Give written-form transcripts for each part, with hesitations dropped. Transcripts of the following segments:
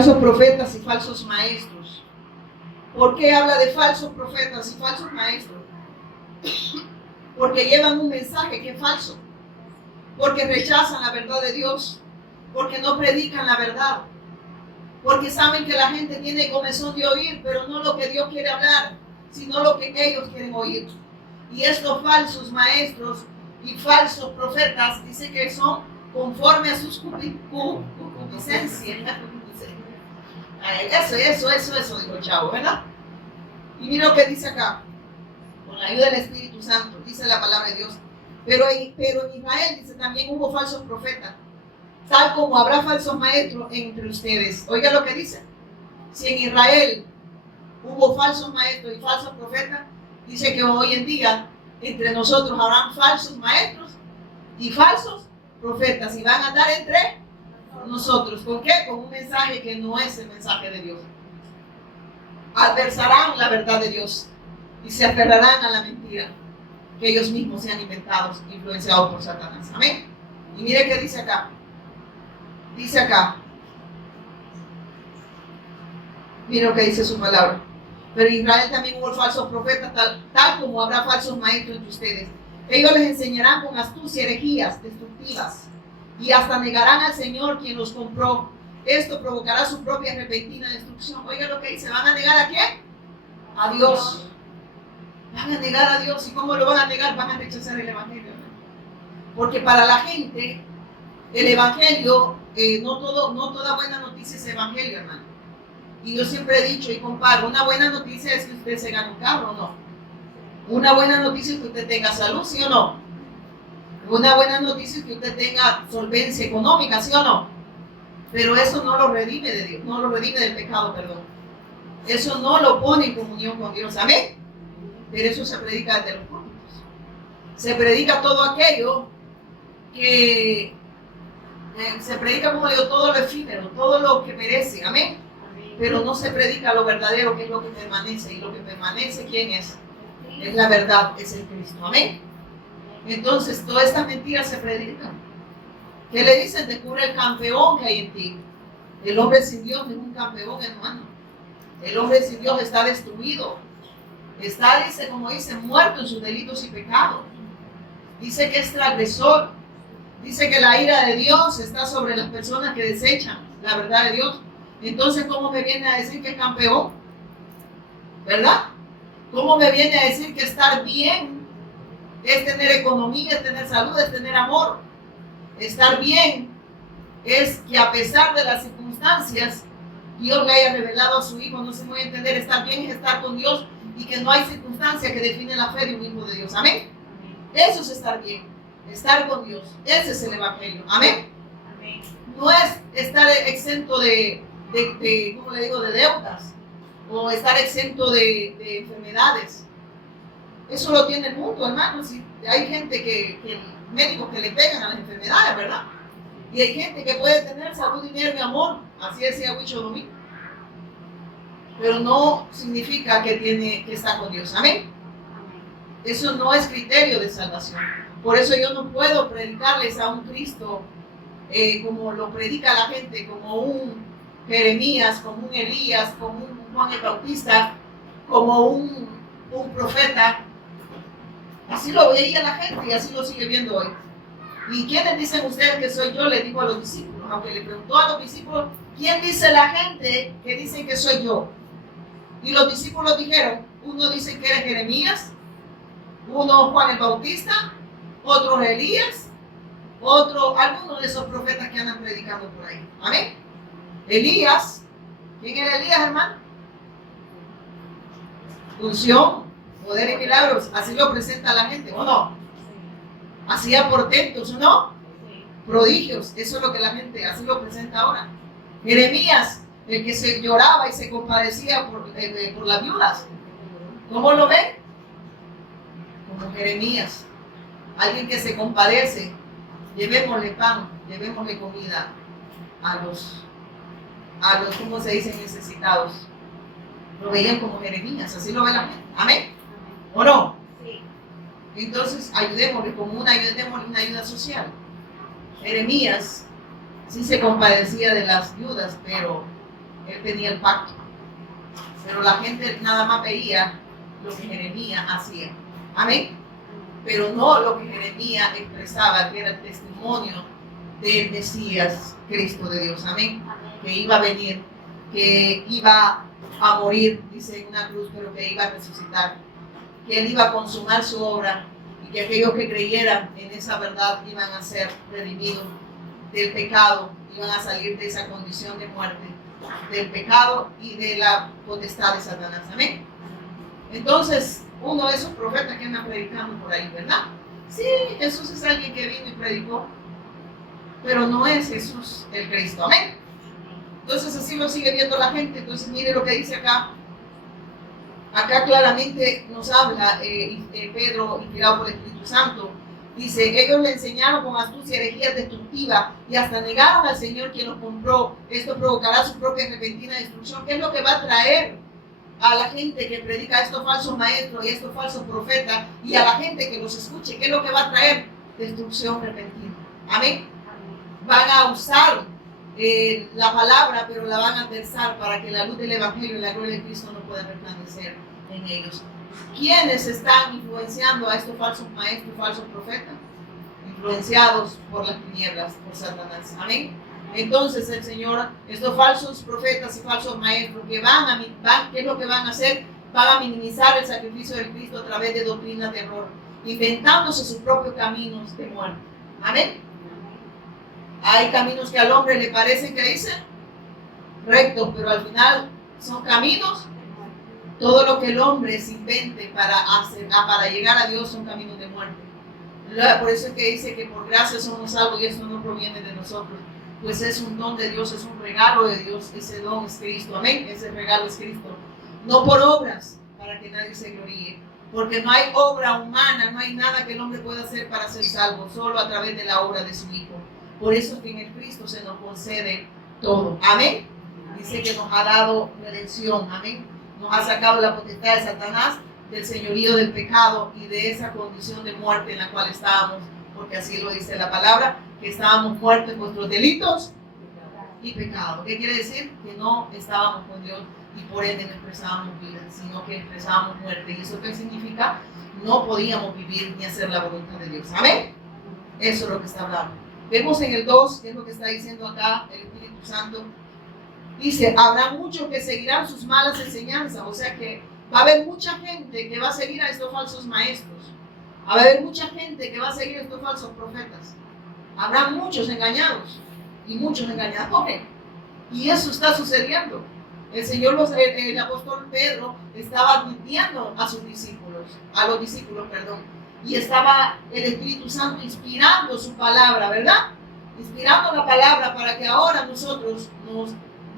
falsos profetas y falsos maestros. ¿Por qué habla de falsos profetas y falsos maestros? Porque llevan un mensaje que es falso, porque rechazan la verdad de Dios, porque no predican la verdad, porque saben que la gente tiene comezón de oír, pero no lo que Dios quiere hablar, sino lo que ellos quieren oír. Y estos falsos maestros y falsos profetas dice que son conforme a sus concupiscencias. Eso, dijo el chavo, ¿verdad? Y mira lo que dice acá, con la ayuda del Espíritu Santo, dice la palabra de Dios. Pero en Israel, dice, también hubo falsos profetas, tal como habrá falsos maestros entre ustedes. Oiga lo que dice. Si en Israel hubo falsos maestros y falsos profetas, dice que hoy en día entre nosotros habrán falsos maestros y falsos profetas, y van a andar entre nosotros. ¿Con qué? Con un mensaje que no es el mensaje de Dios. Adversarán la verdad de Dios y se aferrarán a la mentira que ellos mismos se han inventado, influenciados por Satanás. Amén. Y mire qué dice acá. Dice acá. Mire lo que dice su palabra. Pero en Israel también hubo falsos profetas, tal como habrá falsos maestros entre ustedes. Ellos les enseñarán con astucia herejías destructivas y hasta negarán al Señor quien los compró. Esto provocará su propia repentina destrucción. Oiga lo que dice, ¿van a negar a quién? A Dios. Van a negar a Dios. ¿Y cómo lo van a negar? Van a rechazar el Evangelio. Porque para la gente, el Evangelio, no toda buena noticia es Evangelio, hermano. Y yo siempre he dicho y comparo, una buena noticia es que usted se gane un carro, ¿no? Una buena noticia es que usted tenga salud, ¿sí o no? Una buena noticia es que usted tenga solvencia económica, ¿sí o no? Pero eso no lo redime de Dios, no lo redime del pecado, perdón. Eso no lo pone en comunión con Dios, ¿amén? Pero eso se predica desde los púlpitos. Se predica todo aquello que se predica, como digo, todo lo efímero, todo lo que perece, ¿amén? Pero no se predica lo verdadero, que es lo que permanece. Y lo que permanece, ¿quién es? Es la verdad, es el Cristo. Amén. Entonces, todas estas mentiras se predican. ¿Qué le dicen? Descubre el campeón que hay en ti. El hombre sin Dios no es un campeón, hermano. El hombre sin Dios está destruido. Está, dice, como dice, muerto en sus delitos y pecados. Dice que es transgresor. Dice que la ira de Dios está sobre las personas que desechan la verdad de Dios. Entonces, ¿cómo me viene a decir que es campeón? ¿Verdad? ¿Cómo me viene a decir que estar bien es tener economía, es tener salud, es tener amor? Estar bien es que a pesar de las circunstancias, Dios le haya revelado a su Hijo. No se puede entender. Estar bien es estar con Dios y que no hay circunstancia que define la fe de un hijo de Dios. Amén. Eso es estar bien, estar con Dios. Ese es el Evangelio. Amén. Amén. No es estar exento de ¿cómo le digo?, de deudas, o estar exento de enfermedades. Eso lo tiene el mundo, hermano. Si hay gente médicos que le pegan a las enfermedades, ¿verdad? Y hay gente que puede tener salud, dinero y amor. Así decía Huicho Domingo. Pero no significa que está con Dios. Amén. Eso no es criterio de salvación. Por eso yo no puedo predicarles a un Cristo como lo predica la gente, como un Jeremías, como un Elías, como un Juan el Bautista, como un profeta. Así lo veía la gente y así lo sigue viendo hoy. ¿Y quiénes dicen ustedes que soy yo? Le digo a los discípulos, aunque le preguntó a los discípulos, ¿quién dice la gente que dicen que soy yo? Y los discípulos dijeron, uno dice que eres Jeremías, uno Juan el Bautista, otro Elías, otro, algunos de esos profetas que andan predicando por ahí. Amén. Elías, ¿quién era Elías, hermano? Unción, poder y milagros, así lo presenta la gente, ¿o no? Hacía portentos, ¿o no? Prodigios, eso es lo que la gente así lo presenta ahora. Jeremías, el que se lloraba y se compadecía por las viudas. ¿Cómo lo ven? Como Jeremías, alguien que se compadece. Llevémosle pan, llevémosle comida a los, ¿cómo se dice?, necesitados. Lo veían como Jeremías, así lo ve la gente. ¿Amén? ¿O no? Sí. Entonces, ayudémosle como una ayuda social. Jeremías sí se compadecía de las viudas, pero Él tenía el pacto. Pero la gente nada más veía lo que Jeremías hacía. Amén. Pero no lo que Jeremías expresaba, que era el testimonio del Mesías, Cristo de Dios. Amén. Que iba a venir, que iba a morir, dice en una cruz, pero que iba a resucitar. Que Él iba a consumar su obra y que aquellos que creyeran en esa verdad iban a ser redimidos del pecado, iban a salir de esa condición de muerte, del pecado y de la potestad de Satanás. Amén. Entonces, uno de esos profetas que andan predicando por ahí, ¿verdad? Sí, Jesús es alguien que vino y predicó, pero no es Jesús el Cristo. Amén. Entonces así lo sigue viendo la gente. Entonces mire lo que dice acá. Acá claramente nos habla Pedro, inspirado por el Espíritu Santo. Dice, ellos le enseñaron con astucia herejías destructivas y hasta negaron al Señor quien los compró. Esto provocará su propia repentina destrucción. ¿Qué es lo que va a traer a la gente que predica a estos falsos maestros y a estos falsos profetas y a la gente que los escuche? ¿Qué es lo que va a traer? Destrucción repentina. Amén. Van a usar la palabra, pero la van a adversar para que la luz del Evangelio y la gloria de Cristo no pueda resplandecer en ellos. ¿Quiénes están influenciando a estos falsos maestros, falsos profetas? Influenciados por las tinieblas, por Satanás. Amén. Entonces el Señor, estos falsos profetas y falsos maestros que ¿qué es lo que van a hacer? Van a minimizar el sacrificio de Cristo a través de doctrinas de error, inventándose sus propios caminos de muerte. Amén. Hay caminos que al hombre le parecen que dicen rectos, pero al final son caminos. Todo lo que el hombre se invente para llegar a Dios son caminos de muerte. Por eso es que dice que por gracia somos salvos y eso no proviene de nosotros, pues es un don de Dios, es un regalo de Dios. Ese don es Cristo, amén. Ese regalo es Cristo, no por obras para que nadie se gloríe, porque no hay obra humana, no hay nada que el hombre pueda hacer para ser salvo, solo a través de la obra de su Hijo. Por eso es que en el Cristo se nos concede todo, amén. Dice que nos ha dado redención, amén. Nos ha sacado la potestad de Satanás, del señorío del pecado y de esa condición de muerte en la cual estábamos, porque así lo dice la palabra, que estábamos muertos en nuestros delitos y pecados. ¿Qué quiere decir? Que no estábamos con Dios y por ende no expresábamos vida, sino que expresábamos muerte. ¿Y eso qué significa? No podíamos vivir ni hacer la voluntad de Dios. Amén. Eso es lo que está hablando. Vemos en el 2, que es lo que está diciendo acá el Espíritu Santo. Dice, habrá muchos que seguirán sus malas enseñanzas. O sea que va a haber mucha gente que va a seguir a estos falsos maestros. Va a haber mucha gente que va a seguir a estos falsos profetas. Habrá muchos engañados y muchos engañadores. Y eso está sucediendo. El apóstol Pedro estaba advirtiendo a los discípulos, y estaba el Espíritu Santo inspirando su palabra, ¿verdad? Inspirando la palabra para que ahora nosotros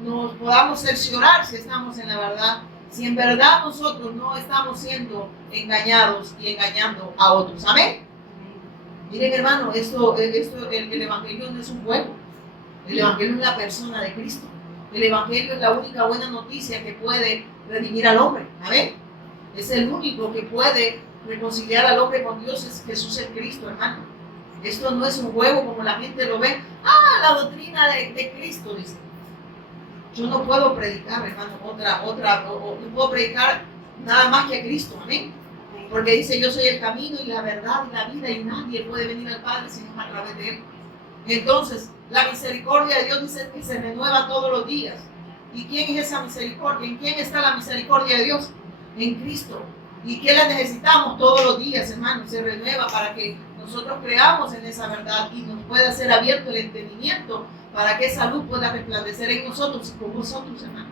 nos podamos cerciorar si estamos en la verdad, si en verdad nosotros no estamos siendo engañados y engañando a otros. Amén. Miren, hermano, el Evangelio no es un juego. El Evangelio es la persona de Cristo. El Evangelio es la única buena noticia que puede redimir al hombre. Amén. Es el único que puede reconciliar al hombre con Dios, es Jesús el Cristo, hermano. Esto no es un juego como la gente lo ve. La doctrina de Cristo, dice. Yo no puedo predicar, hermano, no puedo predicar nada más que a Cristo. Amén. Porque dice, yo soy el camino y la verdad y la vida y nadie puede venir al Padre sino a través de Él. Entonces, la misericordia de Dios dice que se renueva todos los días. ¿Y quién es esa misericordia? ¿En quién está la misericordia de Dios? En Cristo. ¿Y qué la necesitamos todos los días, hermano? Se renueva para que nosotros creamos en esa verdad y nos pueda ser abierto el entendimiento para que esa luz pueda resplandecer en nosotros y con vosotros, hermano.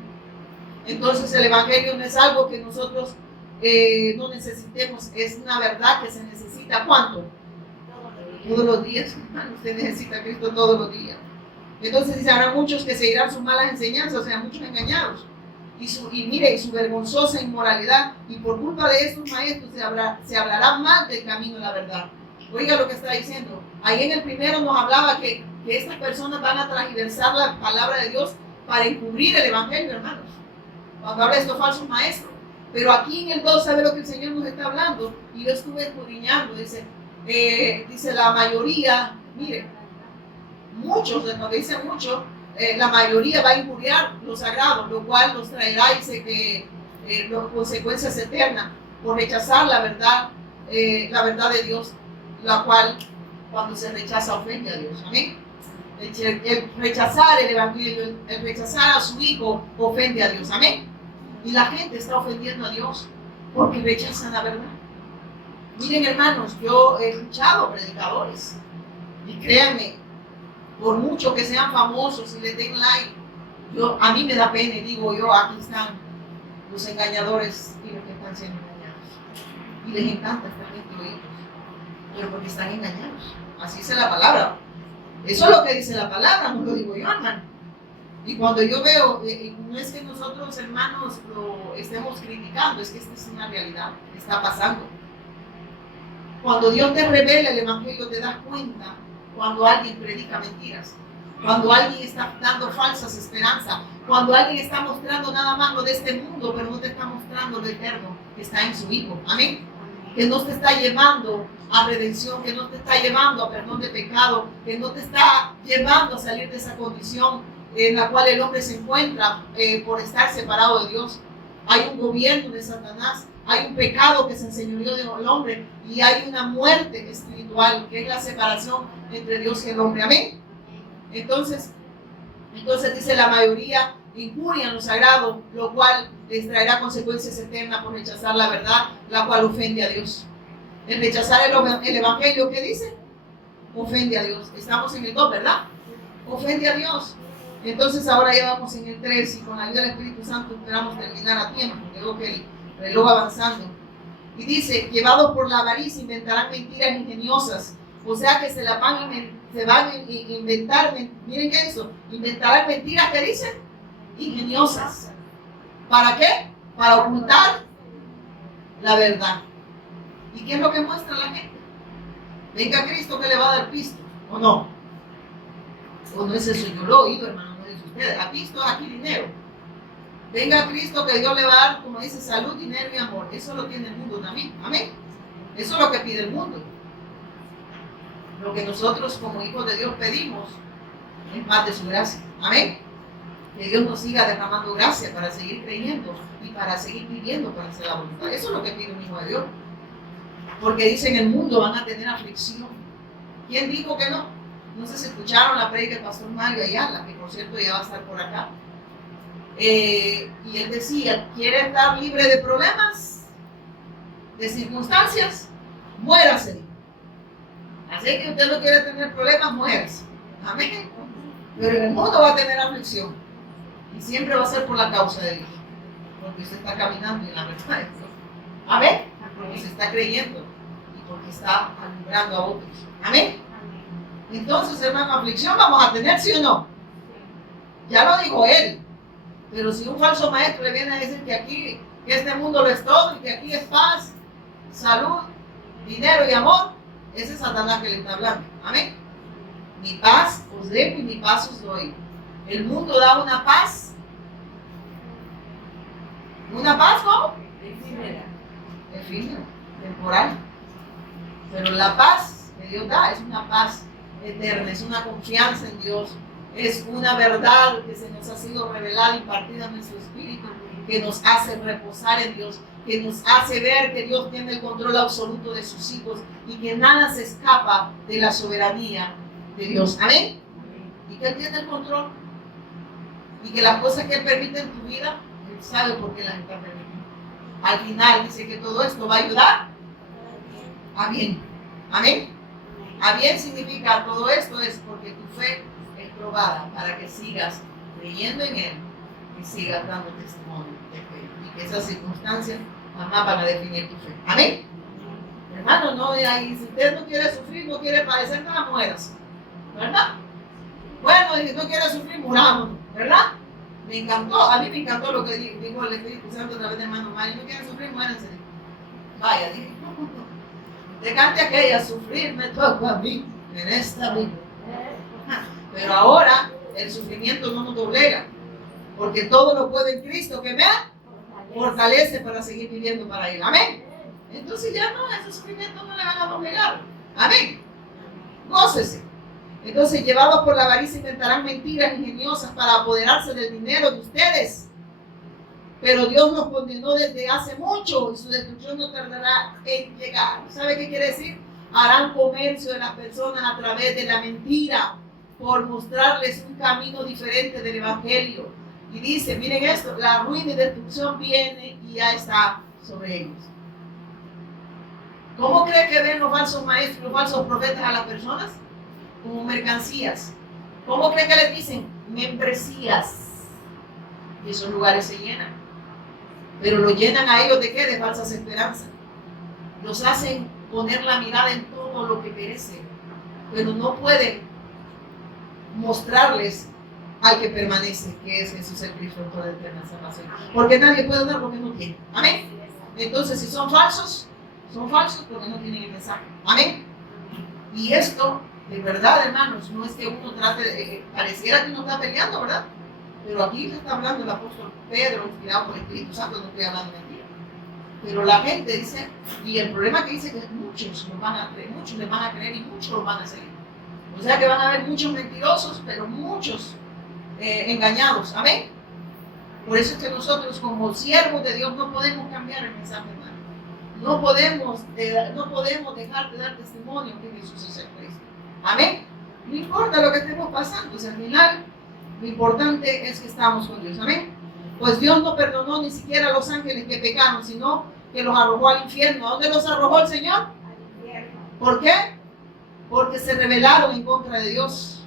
Entonces, el Evangelio no es algo que nosotros no necesitemos, es una verdad que se necesita. ¿Cuánto? Todos los días, hermano. Usted necesita a Cristo todos los días. Entonces dice, habrá muchos que seguirán sus malas enseñanzas, o sea, muchos engañados. Y su vergonzosa inmoralidad, y por culpa de estos maestros se hablará mal del camino de la verdad. Oiga lo que está diciendo. Ahí en el primero nos hablaba que estas personas van a transversar la palabra de Dios para encubrir el Evangelio, hermanos. Cuando habla de estos falsos maestros. Pero aquí en el 2, ¿sabe lo que el Señor nos está hablando? Y yo estuve escudriñando, dice la mayoría, mire, muchos, cuando dice muchos, la mayoría va a injuriar lo sagrado, lo cual nos traerá, dice que consecuencias eternas por rechazar la verdad de Dios, la cual cuando se rechaza ofende a Dios. Amén. El rechazar el evangelio, el rechazar a su hijo ofende a Dios. Amén. Y la gente está ofendiendo a Dios porque rechazan la verdad. Miren, hermanos, yo he escuchado predicadores y créanme, por mucho que sean famosos y les den like, a mí me da pena y digo yo, aquí están los engañadores y los que están siendo engañados. Y les encanta esta gente oírlos, pero porque están engañados. Así dice la palabra. Eso es lo que dice la palabra, no lo digo yo, hermano. Y cuando yo veo, no es que nosotros, hermanos, lo estemos criticando, es que esta es una realidad que está pasando. Cuando Dios te revela el evangelio, te das cuenta cuando alguien predica mentiras, cuando alguien está dando falsas esperanzas, cuando alguien está mostrando nada más lo de este mundo, pero no te está mostrando lo eterno que está en su Hijo. Amén. Que no te está llevando a redención, que no te está llevando a perdón de pecado, que no te está llevando a salir de esa condición en la cual el hombre se encuentra por estar separado de Dios. Hay un gobierno de Satanás, hay un pecado que se enseñoreó del hombre y hay una muerte espiritual que es la separación entre Dios y el hombre. Amén. Entonces dice la mayoría injurian lo sagrado, lo cual les traerá consecuencias eternas por rechazar la verdad, la cual ofende a Dios. El rechazar el evangelio, ¿qué dice? Ofende a Dios. Estamos en el 2, ¿verdad? Ofende a Dios. Entonces ahora ya vamos en el 3 y con la ayuda del Espíritu Santo esperamos terminar a tiempo. Creo que el reloj avanzando. Y dice, llevados por la avaricia inventarán mentiras ingeniosas. O sea que se van a inventar, miren qué es eso, inventarán mentiras que dicen ingeniosas. ¿Para qué? Para ocultar la verdad. ¿Y qué es lo que muestra la gente? Venga Cristo que le va a dar pisto, ¿o no? ¿O no es eso? Yo lo he oído, hermano, no dice ustedes. A pisto, aquí dinero. Venga Cristo que Dios le va a dar, como dice, salud, dinero y amor. Eso lo tiene el mundo también. Amén. Eso es lo que pide el mundo. Lo que nosotros como hijos de Dios pedimos es más de su gracia. Amén. Que Dios nos siga derramando gracia para seguir creyendo y para seguir viviendo para hacer la voluntad. Eso es lo que pide un hijo de Dios. Porque dice en el mundo van a tener aflicción. ¿Quién dijo que no? No sé si escucharon la predica del pastor Mario Ayala, que por cierto ya va a estar por acá. Y él decía, ¿quiere estar libre de problemas? ¿De circunstancias? Muérase. Así que usted no quiere tener problemas, muérase. Amén. Pero en el mundo va a tener aflicción. Y siempre va a ser por la causa de Dios. Porque usted está caminando en la verdad. Amén. Porque se está creyendo y porque está alumbrando a otros. Amén. Entonces, hermano, aflicción vamos a tener, ¿sí o no? Ya lo dijo él. Pero si un falso maestro le viene a decir que aquí, que este mundo lo es todo y que aquí es paz, salud, dinero y amor, ese es Satanás que le está hablando. Amén. Mi paz os dejo y mi paz os doy. El mundo da una paz. ¿Una paz cómo? Efímera, temporal. Pero la paz que Dios da es una paz eterna, es una confianza en Dios, es una verdad que se nos ha sido revelada y impartida en nuestro espíritu, que nos hace reposar en Dios, que nos hace ver que Dios tiene el control absoluto de sus hijos y que nada se escapa de la soberanía de Dios. Amén. Y que Él tiene el control y que las cosas que Él permite en tu vida, Él sabe por qué las está permitiendo. Al final dice que todo esto va a ayudar a bien. Amén. A bien significa todo esto es porque tu fe es probada para que sigas creyendo en Él y sigas dando testimonio de fe. Y que esas circunstancias jamás van a definir tu fe. Amén. Hermano, no, y si usted no quiere sufrir, no quiere padecer nada, mueras. ¿Verdad? Bueno, y si no quiere sufrir, muramos. ¿Verdad? Me encantó, a mí me encantó lo que dijo el Espíritu Santo a través de hermano Mario. No quieren sufrir, muéranse. Vaya, dije. Te cante aquella, sufrir me toca a mí en esta vida. Pero ahora el sufrimiento no nos doblega, porque todo lo puede en Cristo que me fortalece para seguir viviendo para Él. Amén. Entonces ya no, ese sufrimiento no le van a doblegar. Amén. Gócese. Entonces, llevados por la avaricia, inventarán mentiras ingeniosas para apoderarse del dinero de ustedes. Pero Dios los condenó desde hace mucho y su destrucción no tardará en llegar. ¿Sabe qué quiere decir? Harán comercio de las personas a través de la mentira por mostrarles un camino diferente del evangelio. Y dice, miren esto, la ruina y destrucción viene y ya está sobre ellos. ¿Cómo cree que ven los falsos maestros, los falsos profetas a las personas? Como mercancías. ¿Cómo cree que les dicen? Membresías. Y esos lugares se llenan. Pero lo llenan a ellos ¿de qué? De falsas esperanzas. Los hacen poner la mirada en todo lo que perece, pero no pueden mostrarles al que permanece, que es Jesús el Cristo, el poder de eterna salvación. Porque nadie puede dar lo que no tiene. Amén. Entonces, si son falsos porque no tienen el mensaje. Amén. Y esto, de verdad, hermanos, no es que uno trate de, pareciera que uno está peleando, ¿verdad? Pero aquí le está hablando el apóstol Pedro, inspirado por el Espíritu Santo, no estoy hablando de mentira. Pero la gente dice, y el problema que dice que muchos les van a creer y muchos los van a seguir. O sea que van a haber muchos mentirosos, pero muchos engañados. Amén. Por eso es que nosotros como siervos de Dios no podemos cambiar el mensaje, hermano. No podemos dejar de dar testimonio que Jesús es el Cristo. Amén. No importa lo que estemos pasando, al final lo importante es que estamos con Dios. Amén. Pues Dios no perdonó ni siquiera a los ángeles que pecaron, sino que los arrojó al infierno. ¿A dónde los arrojó el Señor? Al infierno. ¿Por qué? Porque se rebelaron en contra de Dios.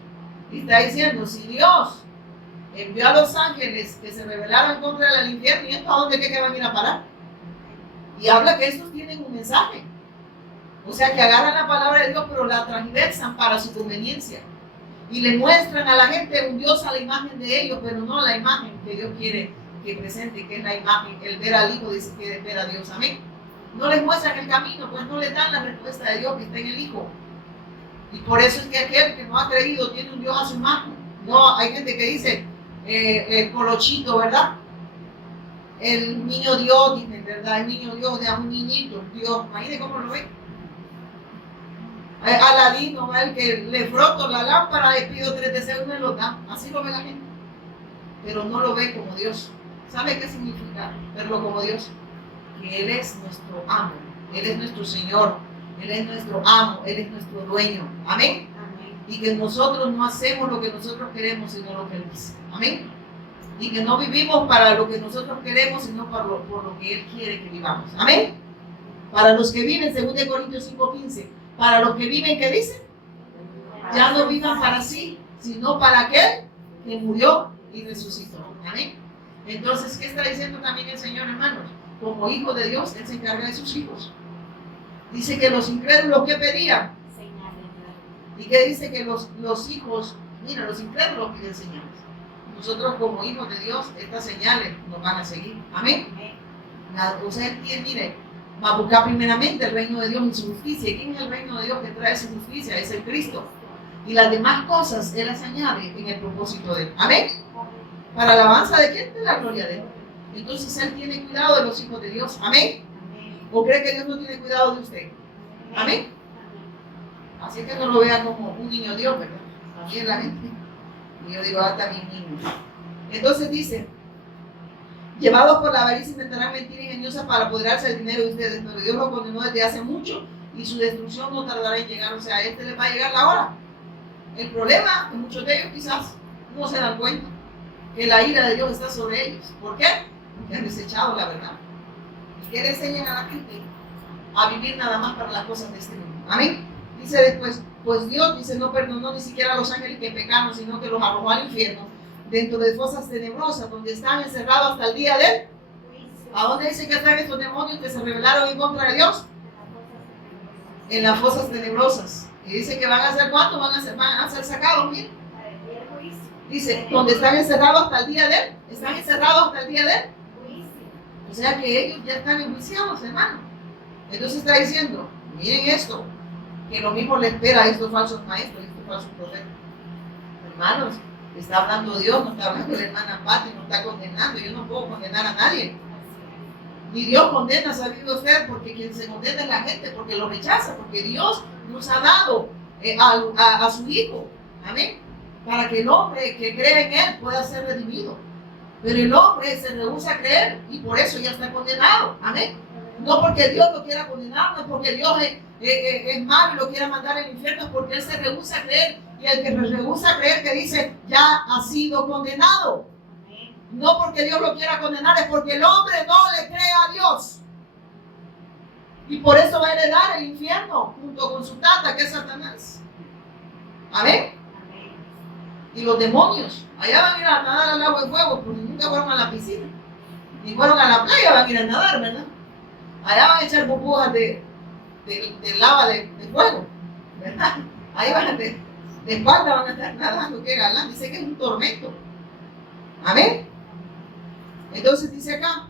Y está diciendo, si Dios envió a los ángeles que se rebelaron en contra del infierno, ¿y esto a dónde que van a ir a parar? Y habla que estos tienen un mensaje. O sea que agarran la palabra de Dios, pero la transversan para su conveniencia. Y le muestran a la gente un Dios a la imagen de ellos, pero no a la imagen que Dios quiere que presente, que es la imagen. El ver al Hijo dice que es ver a Dios. Amén. No les muestran el camino, pues no les dan la respuesta de Dios que está en el Hijo. Y por eso es que aquel que no ha creído tiene un Dios a su imagen. No, hay gente que dice, el colochito, ¿verdad? El niño Dios, dice, ¿verdad? El niño Dios de un niñito, Dios. Imagínense cómo lo ven. Aladino, ¿va? El que le froto la lámpara, le pido 3 deseos y me lo da. Así lo ve la gente. Pero no lo ve como Dios. ¿Sabe qué significa verlo como Dios? Que Él es nuestro amo, Él es nuestro Señor, Él es nuestro amo, Él es nuestro dueño. Amén. Amén. Y que nosotros no hacemos lo que nosotros queremos, sino lo que Él dice. Amén. Y que no vivimos para lo que nosotros queremos, sino por lo que Él quiere que vivamos. Amén. Para los que viven, según de Corintios 5:15, para los que viven, ¿qué dice? Ya no vivan para sí, sino para aquel que murió y resucitó. Amén. Entonces, ¿qué está diciendo también el Señor, hermanos? Como hijo de Dios, Él se encarga de sus hijos. Dice que los incrédulos, ¿qué pedían? Y que dice que los hijos, mira, los incrédulos piden señales. Nosotros como hijos de Dios, estas señales nos van a seguir. Amén. O sea, Él tiene, mire, va a buscar primeramente el reino de Dios y su justicia. ¿Y quién es el reino de Dios que trae su justicia? Es el Cristo. Y las demás cosas Él las añade en el propósito de Él. Amén. ¿Para alabanza de quién? De la gloria de Él. Entonces Él tiene cuidado de los hijos de Dios. Amén. ¿O cree que Dios no tiene cuidado de usted? Amén. Así que no lo vea como un niño Dios, ¿verdad? Así es la gente. Y yo digo, también niño. Entonces dice, llevados por la avaricia inventarán mentiras ingeniosas para apoderarse del dinero de ustedes, pero Dios lo condenó desde hace mucho y su destrucción no tardará en llegar. O sea, a este les va a llegar la hora. El problema es que muchos de ellos quizás no se dan cuenta que la ira de Dios está sobre ellos. ¿Por qué? Porque han desechado la verdad. ¿Y qué le enseñan a la gente? A vivir nada más para las cosas de este mundo. Amén. Dice después, pues Dios, dice, no perdonó ni siquiera a los ángeles que pecaron, sino que los arrojó al infierno, dentro de fosas tenebrosas, donde están encerrados hasta el día de... ¿A dónde dice que están estos demonios que se rebelaron en contra de Dios? En las fosas tenebrosas. Y dice que van a ser, ¿cuánto? Van a ser sacados, miren. Dice, donde están encerrados hasta el día de él. Están encerrados hasta el día de él. O sea que ellos ya están enjuiciados, hermano. Entonces está diciendo, miren esto, que lo mismo le espera a estos falsos maestros, a estos falsos profetas. Hermanos, está hablando Dios, no está hablando la hermana Pati, no está condenando. Yo no puedo condenar a nadie. Ni Dios condena, sabido usted, porque quien se condena es la gente, porque lo rechaza, porque Dios nos ha dado a su Hijo. Amén. Para que el hombre que cree en él pueda ser redimido. Pero el hombre se rehúsa a creer y por eso ya está condenado. Amén. No porque Dios lo quiera condenar, no es porque Dios es malo y lo quiera mandar al infierno, es porque él se rehúsa a creer. Y el que rehúsa a creer, que dice, ya ha sido condenado. No porque Dios lo quiera condenar, es porque el hombre no le cree a Dios. Y por eso va a heredar el infierno junto con su tata, que es Satanás. Amén. Y los demonios, allá van a ir a nadar al agua de fuego, porque nunca fueron a la piscina, ni fueron a la playa, van a ir a nadar, ¿verdad? Allá van a echar burbujas de lava de fuego, ¿verdad? Ahí van de espalda van a estar nadando, qué galán, dice que es un tormento. Amén. Entonces dice acá,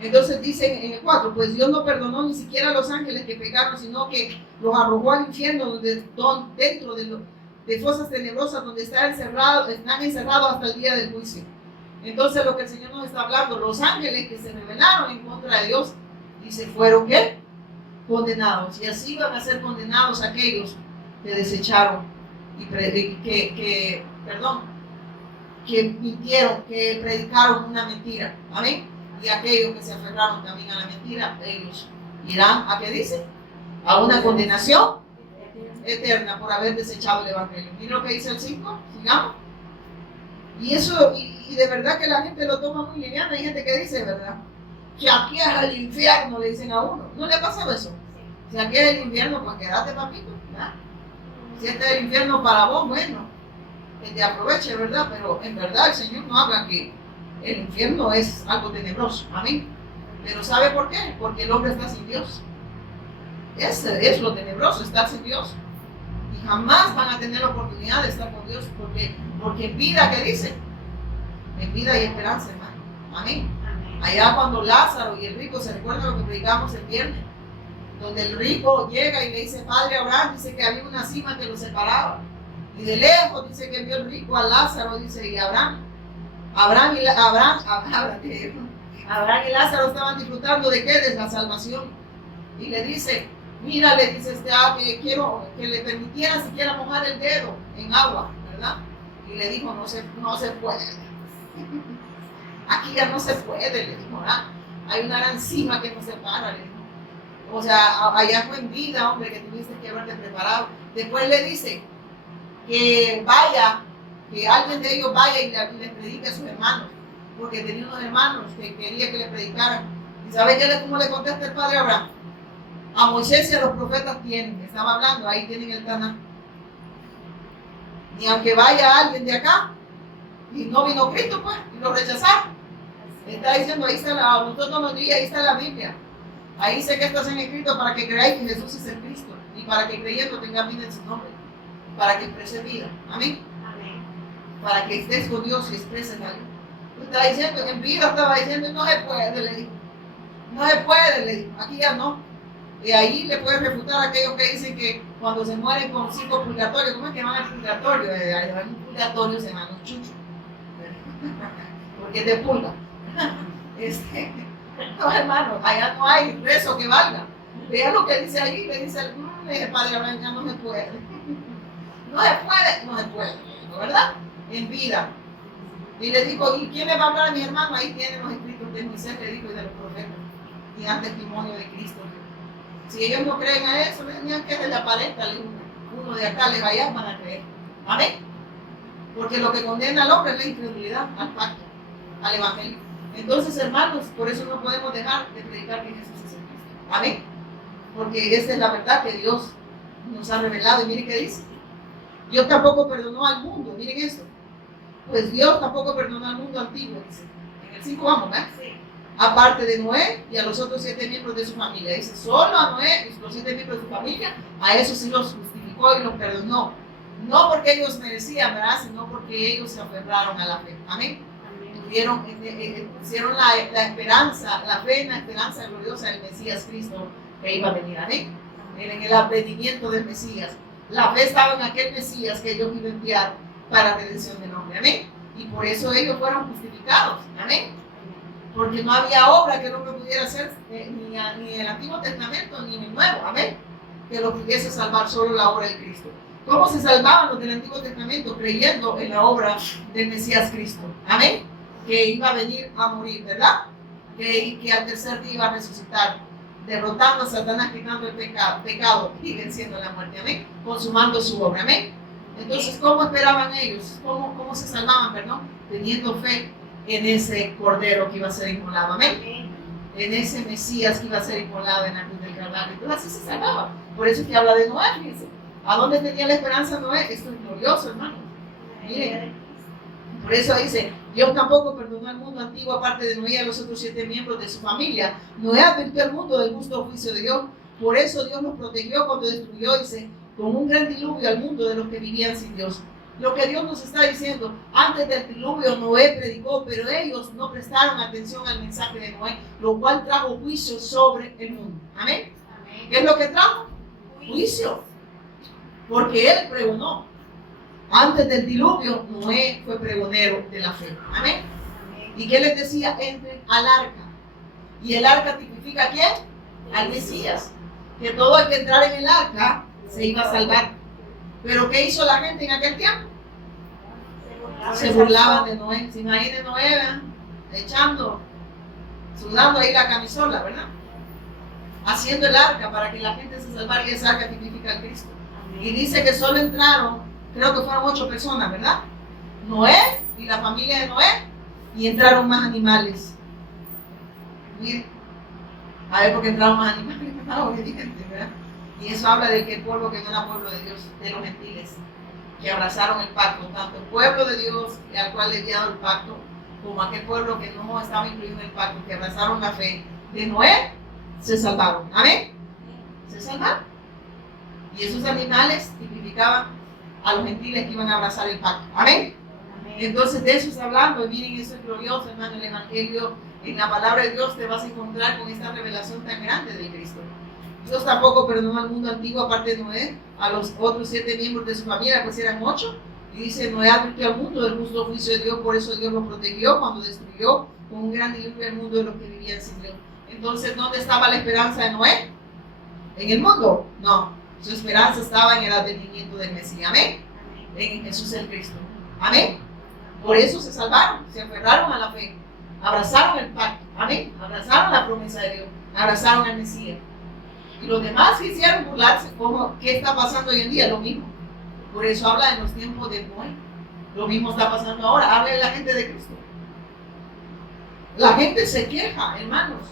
entonces dice en el 4, pues Dios no perdonó ni siquiera a los ángeles que pecaron, sino que los arrojó al infierno, dentro de fosas tenebrosas, donde están encerrados hasta el día del juicio. Entonces lo que el Señor nos está hablando, los ángeles que se rebelaron en contra de Dios, dice, fueron ¿qué? Condenados. Y así van a ser condenados aquellos que desecharon y que mintieron, que predicaron una mentira. Amén. Y aquellos que se aferraron también a la mentira, ellos irán a ¿qué dice? A una condenación eterna por haber desechado el evangelio. Miren lo que dice el 5, sigamos. Y eso, y de verdad que la gente lo toma muy liviano. Hay gente que dice, ¿verdad? Que aquí es el infierno, le dicen a uno. ¿No le ha pasado eso? Si aquí es el infierno, pues quédate, papito, ¿verdad? Si este es el infierno para vos, bueno, que te aproveche, ¿verdad? Pero en verdad el Señor no habla que el infierno es algo tenebroso. Amén. Pero ¿sabe por qué? Porque el hombre está sin Dios. Ese es lo tenebroso, estar sin Dios. Y jamás van a tener la oportunidad de estar con Dios, porque en vida, ¿qué dice? En vida y esperanza, hermano. Amén. Allá cuando Lázaro y el rico, se recuerda lo que predicamos el viernes, donde el rico llega y le dice, Padre Abraham, dice que había una cima que lo separaba. Y de lejos dice que vio el rico a Lázaro, dice, y Abraham y Lázaro estaban disfrutando de qué? De la salvación. Y le dice, mira, le dice, que quiero que le permitieran siquiera mojar el dedo en agua, ¿verdad? Y le dijo, no se puede. Aquí ya no se puede, le dijo, ¿verdad? Hay una gran cima que nos separa, le dijo. O sea, allá fue en vida, hombre, que tuviste que haberte preparado. Después le dice que vaya, que alguien de ellos vaya y les predique a sus hermanos, porque tenía unos hermanos que quería que les predicaran. ¿Y sabe cómo le contesta el padre Abraham? A Moisés y a los profetas tienen, estaba hablando, ahí tienen el Taná. Ni aunque vaya alguien de acá, y no vino Cristo, pues, y lo rechazaron. Está diciendo, ahí está nosotros nos diría, ahí está la Biblia. Ahí dice que esto es escrito para que creáis que Jesús es el Cristo, y para que creyendo tengan vida en su nombre, para que exprese vida. Amén. Amén. Para que estés con Dios y expreses algo. Está diciendo, en vida estaba diciendo, no se puede, le dijo. No se puede, le dijo. Aquí ya no. Y ahí le puede refutar a aquellos que dicen que cuando se mueren con 5 purgatorios, ¿cómo es que van al purgatorio? Hay un purgatorio, se llaman los chuchos. Porque es de pulga. No, hermano, allá no hay rezo que valga. Vea lo que dice allí, le dice el padre Abraham, ya no se puede. No se puede, ¿verdad? En vida. Y le dijo, ¿y quién le va a hablar a mi hermano? Ahí tienen los escritos de Moisés, le dijo, y de los profetas. Y dan testimonio de Cristo. Si ellos no creen a eso, tenían que se le aparezca uno de acá, les vaya, van a creer. Amén. Porque lo que condena al hombre es la incredulidad, al pacto, al evangelio. Entonces, hermanos, por eso no podemos dejar de predicar que Jesús es el Cristo. Amén. Porque esa es la verdad que Dios nos ha revelado. Y miren qué dice. Dios tampoco perdonó al mundo. Miren eso. Pues Dios tampoco perdonó al mundo antiguo, dice. En el 5 vamos, ¿verdad? Sí. Aparte de Noé y a los otros 7 miembros de su familia. Dice, solo a Noé y los 7 miembros de su familia, a esos sí los justificó y los perdonó. No porque ellos merecían, ¿verdad? Sino porque ellos se aferraron a la fe. Amén. Hicieron la esperanza, la fe en la esperanza gloriosa del Mesías Cristo que iba a venir. Amén. En el aprendimiento del Mesías. La fe estaba en aquel Mesías que Dios iba a enviar para redención del hombre. Amén. Y por eso ellos fueron justificados. Amén. Porque no había obra que el hombre pudiera hacer, ni en el Antiguo Testamento ni en el Nuevo. Amén. Que lo pudiese salvar solo la obra de Cristo. ¿Cómo se salvaban los del Antiguo Testamento? Creyendo en la obra del Mesías Cristo. Amén. Que iba a venir a morir, ¿verdad? Que al tercer día iba a resucitar, derrotando a Satanás, quitando el pecado y venciendo la muerte. Amén. Consumando su obra. Amén. Entonces, ¿cómo esperaban ellos? ¿Cómo se salvaban, perdón? Teniendo fe en ese Cordero que iba a ser inmolado. Amén. En ese Mesías que iba a ser inmolado en la cruz del Calvario. Entonces así se salvaba. Por eso es que habla de Noé, fíjense. ¿A dónde tenía la esperanza Noé? Esto es glorioso, hermano. Miren. Por eso dice, Dios tampoco perdonó al mundo antiguo aparte de Noé y a los otros 7 miembros de su familia. Noé advirtió al mundo del justo juicio de Dios. Por eso Dios los protegió cuando destruyó, dice, con un gran diluvio al mundo de los que vivían sin Dios. Lo que Dios nos está diciendo, antes del diluvio Noé predicó, pero ellos no prestaron atención al mensaje de Noé, lo cual trajo juicio sobre el mundo. Amén. ¿Qué es lo que trajo? Juicio. Porque él pregonó. Antes del diluvio, Noé fue pregonero de la fe. Amén. ¿Y qué les decía? Entren al arca. ¿Y el arca tipifica a quién? Al Mesías. Que todo el que entrara en el arca se iba a salvar. ¿Pero qué hizo la gente en aquel tiempo? Se burlaban de Noé. Se imaginen Noé, ¿verdad? Echando, sudando ahí la camisola, ¿verdad? Haciendo el arca para que la gente se salvara, y esa arca tipifica al Cristo. Y dice que solo entraron, creo que fueron 8 personas, ¿verdad? Noé y la familia de Noé, y entraron más animales. Miren, a ver, porque entraron más animales, obedientes, ¿verdad? Y eso habla de que el pueblo que no era pueblo de Dios, de los gentiles, que abrazaron el pacto, tanto el pueblo de Dios al cual le dio el pacto, como aquel pueblo que no estaba incluido en el pacto, que abrazaron la fe de Noé, se salvaron. Amén. Se salvaron. Y esos animales tipificaban a los gentiles que iban a abrazar el pacto. Amén. Entonces de eso está hablando, y miren, eso es glorioso, hermano, el Evangelio, en la palabra de Dios te vas a encontrar con esta revelación tan grande de Cristo. Dios tampoco perdonó al mundo antiguo aparte de Noé, a los otros 7 miembros de su familia, pues eran 8. Y dice, Noé advirtió al mundo del justo juicio de Dios, por eso Dios lo protegió cuando destruyó con un gran diluvio el mundo de los que vivían sin Dios. Entonces, ¿dónde estaba la esperanza de Noé? ¿En el mundo? No, su esperanza estaba en el advenimiento del Mesías. Amén. En Jesús el Cristo. Amén. Por eso se salvaron, se aferraron a la fe, abrazaron el pacto. Amén. Abrazaron la promesa de Dios, abrazaron al Mesías. Y los demás quisieron burlarse, como ¿qué está pasando hoy en día? Lo mismo. Por eso habla de los tiempos de Noé. Lo mismo está pasando ahora. Habla de la gente de Cristo. La gente se queja, hermanos.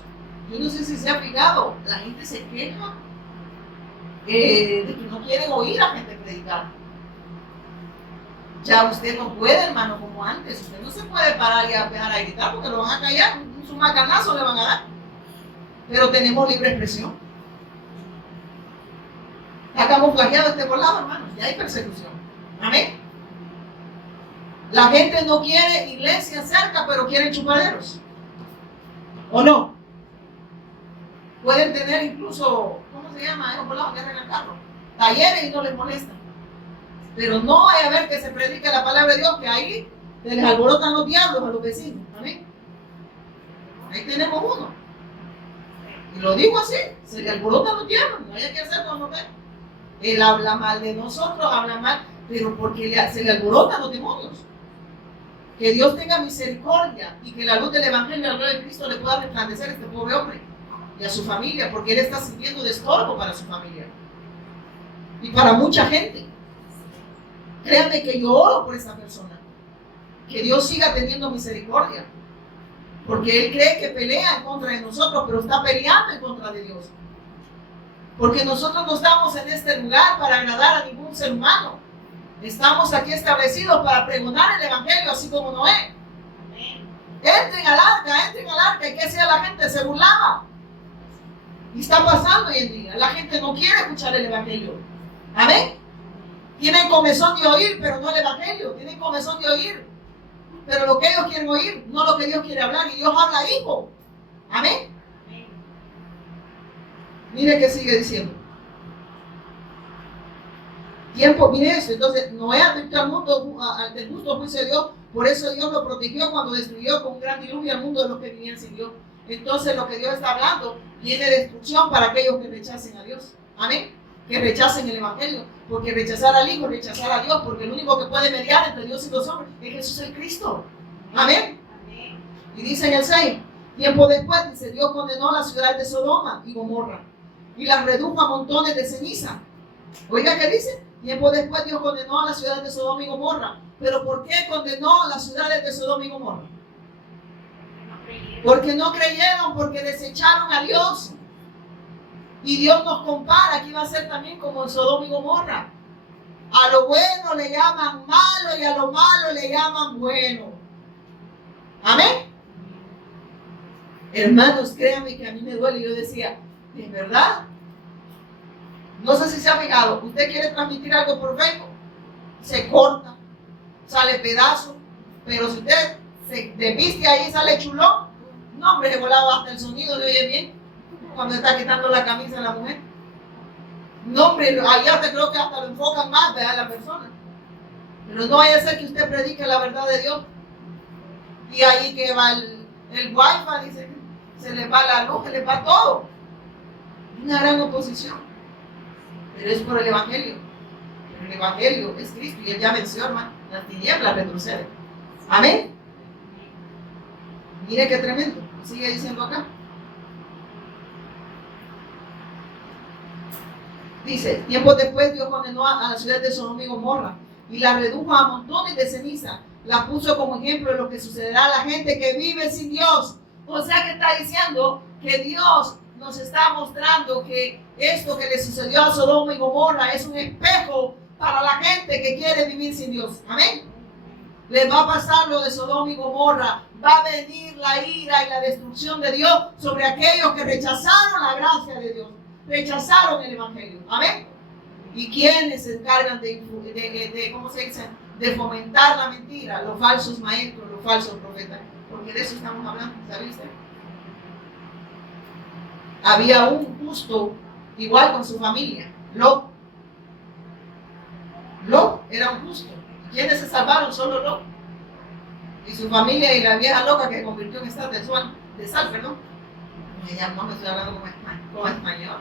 Yo no sé si se ha fijado. La gente se queja de que no quieren oír a gente predicar. Ya usted no puede, hermano, como antes. Usted no se puede parar y empezar a gritar porque lo van a callar. Un macanazo le van a dar. Pero tenemos libre expresión. Está camuflajeado este volado, hermanos. Ya hay persecución. Amén. La gente no quiere iglesia cerca, pero quieren chupaderos. ¿O no? Pueden tener incluso, ¿cómo se llama? Esos volados que arreglan el carro. Talleres y no les molesta. Pero no hay a ver que se predique la palabra de Dios, que ahí se les alborotan los diablos a los vecinos. Amén. Ahí tenemos uno. Y lo digo así, se le alborotan los diablos. No hay que hacer cuando ve. Él habla mal de nosotros, habla mal, pero porque se le alborotan los demonios. Que Dios tenga misericordia y que la luz del Evangelio del Rey de Cristo le pueda resplandecer a este pobre hombre y a su familia, porque él está sintiendo de estorbo para su familia y para mucha gente. Créanme que yo oro por esa persona, que Dios siga teniendo misericordia, porque él cree que pelea en contra de nosotros, pero está peleando en contra de Dios. Porque nosotros no estamos en este lugar para agradar a ningún ser humano. Estamos aquí establecidos para pregonar el Evangelio, así como Noé. Entren al arca. ¿Y qué hacía la gente? Se burlaba. Y está pasando hoy en día. La gente no quiere escuchar el Evangelio. Amén. Tienen comezón de oír, pero no el Evangelio. Tienen comezón de oír, pero lo que ellos quieren oír, no lo que Dios quiere hablar. Y Dios habla hijo. Amén. Mire que sigue diciendo. Tiempo, mire eso. Entonces, Noé advirtió al mundo del justo juicio de Dios. Por eso Dios lo protegió cuando destruyó con un gran diluvio al mundo de los que vivían sin Dios. Entonces, lo que Dios está hablando, viene destrucción para aquellos que rechacen a Dios. Amén. que rechacen el evangelio, porque rechazar al Hijo, rechazar a Dios, porque el único que puede mediar entre Dios y los hombres es Jesús el Cristo. Amén. Y dice en el 6, tiempo después, dice, Dios condenó a las ciudades de Sodoma y Gomorra y las redujo a montones de ceniza. Oiga, ¿qué dice? Tiempo después Dios condenó a las ciudades de Sodoma y Gomorra. ¿Pero por qué condenó a las ciudades de Sodoma y Gomorra? Porque no creyeron, porque desecharon a Dios. Y Dios nos compara que iba a ser también como en Sodoma y Gomorra. A lo bueno le llaman malo y a lo malo le llaman bueno. Amén. Hermanos, créanme que a mí me duele. Yo decía, ¿es verdad? No sé si se ha fijado. Usted quiere transmitir algo por Facebook, se corta, sale pedazo. Pero si usted se desviste ahí y sale chulón, no, hombre, se volaba hasta el sonido, le oye bien. Cuando está quitando la camisa a la mujer. No, hombre, allá te creo que hasta lo enfocan más, vea, a la persona. Pero no vaya a ser que usted predique la verdad de Dios. Y ahí que va el wifi, dice, se le va la luz, se le va todo. Una gran oposición. Pero es por el Evangelio. Pero el Evangelio es Cristo y Él ya venció, hermano. Las tinieblas retroceden. Amén. Mire qué tremendo. Sigue diciendo acá. Dice, tiempo después Dios condenó a la ciudad de Sodoma y Gomorra y la redujo a montones de ceniza. La puso como ejemplo de lo que sucederá a la gente que vive sin Dios. O sea que está diciendo que Dios nos está mostrando que esto que le sucedió a Sodoma y Gomorra es un espejo para la gente que quiere vivir sin Dios. Amén. Les va a pasar lo de Sodoma y Gomorra. Va a venir la ira y la destrucción de Dios sobre aquellos que rechazaron la gracia de Dios. Rechazaron el Evangelio. Amén. ¿Y quiénes se encargan ¿cómo se dice? De fomentar la mentira? Los falsos maestros, los falsos profetas. Porque de eso estamos hablando, ¿sabes? Había un justo igual con su familia, Lot. Lot era un justo. ¿Quiénes se salvaron? Solo Lot. Y su familia y la vieja loca que se convirtió en estatua de sal, perdón. Ella no me estoy hablando como español.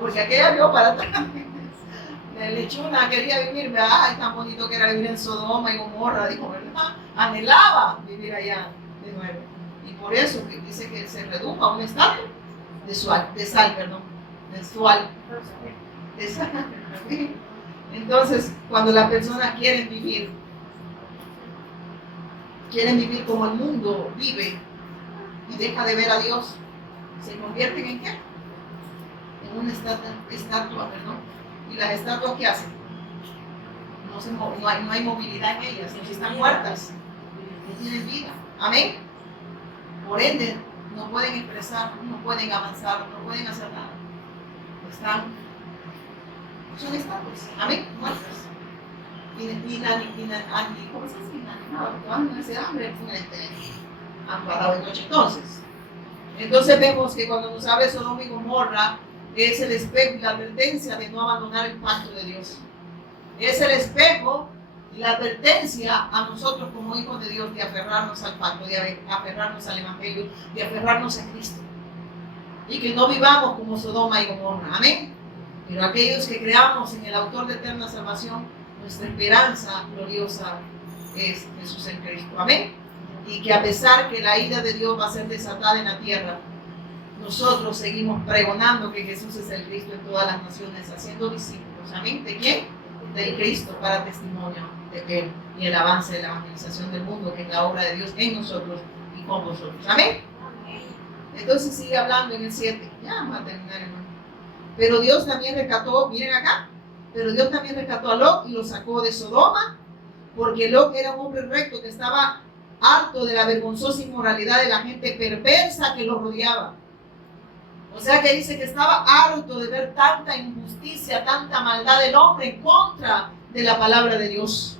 Porque aquella vio para atrás. La lechuna quería vivir, ay, tan bonito que era vivir en Sodoma y Gomorra, dijo, ¿verdad? Anhelaba vivir allá de nuevo. Y por eso que dice que se redujo a un estatua de sal. Entonces, cuando las personas quieren vivir como el mundo vive y deja de ver a Dios, se convierten en ¿qué? En una estatua. ¿Y las estatuas qué hacen? No hay movilidad en ellas, están muertas, no tienen vida. Amén. Por ende, no pueden expresar, no pueden avanzar, no pueden hacer nada. Son estatuas. Amén. Muertas. ¿Cómo se dice? Han pasado de noche. Entonces vemos que cuando nos habla de Sodoma y Gomorra, es el espejo y la advertencia de no abandonar el pacto de Dios. Es el espejo y la advertencia a nosotros como hijos de Dios de aferrarnos al pacto, de aferrarnos al Evangelio, de aferrarnos a Cristo. Y que no vivamos como Sodoma y Gomorra. Amén. Pero aquellos que creamos en el autor de eterna salvación, nuestra esperanza gloriosa es Jesús en Cristo. Amén. Y que a pesar que la ira de Dios va a ser desatada en la tierra, nosotros seguimos pregonando que Jesús es el Cristo en todas las naciones, haciendo discípulos. Amén. ¿De quién? Del Cristo, para testimonio de Él y el avance de la evangelización del mundo, que es la obra de Dios en nosotros y con vosotros. Amén. Entonces sigue hablando en el 7. Ya va a terminar, hermano. Pero Dios también rescató, miren acá, pero Dios también rescató a Lot y lo sacó de Sodoma, porque Lot era un hombre recto que estaba harto de la vergonzosa inmoralidad de la gente perversa que lo rodeaba. O sea que dice que estaba harto de ver tanta injusticia, tanta maldad del hombre en contra de la palabra de Dios.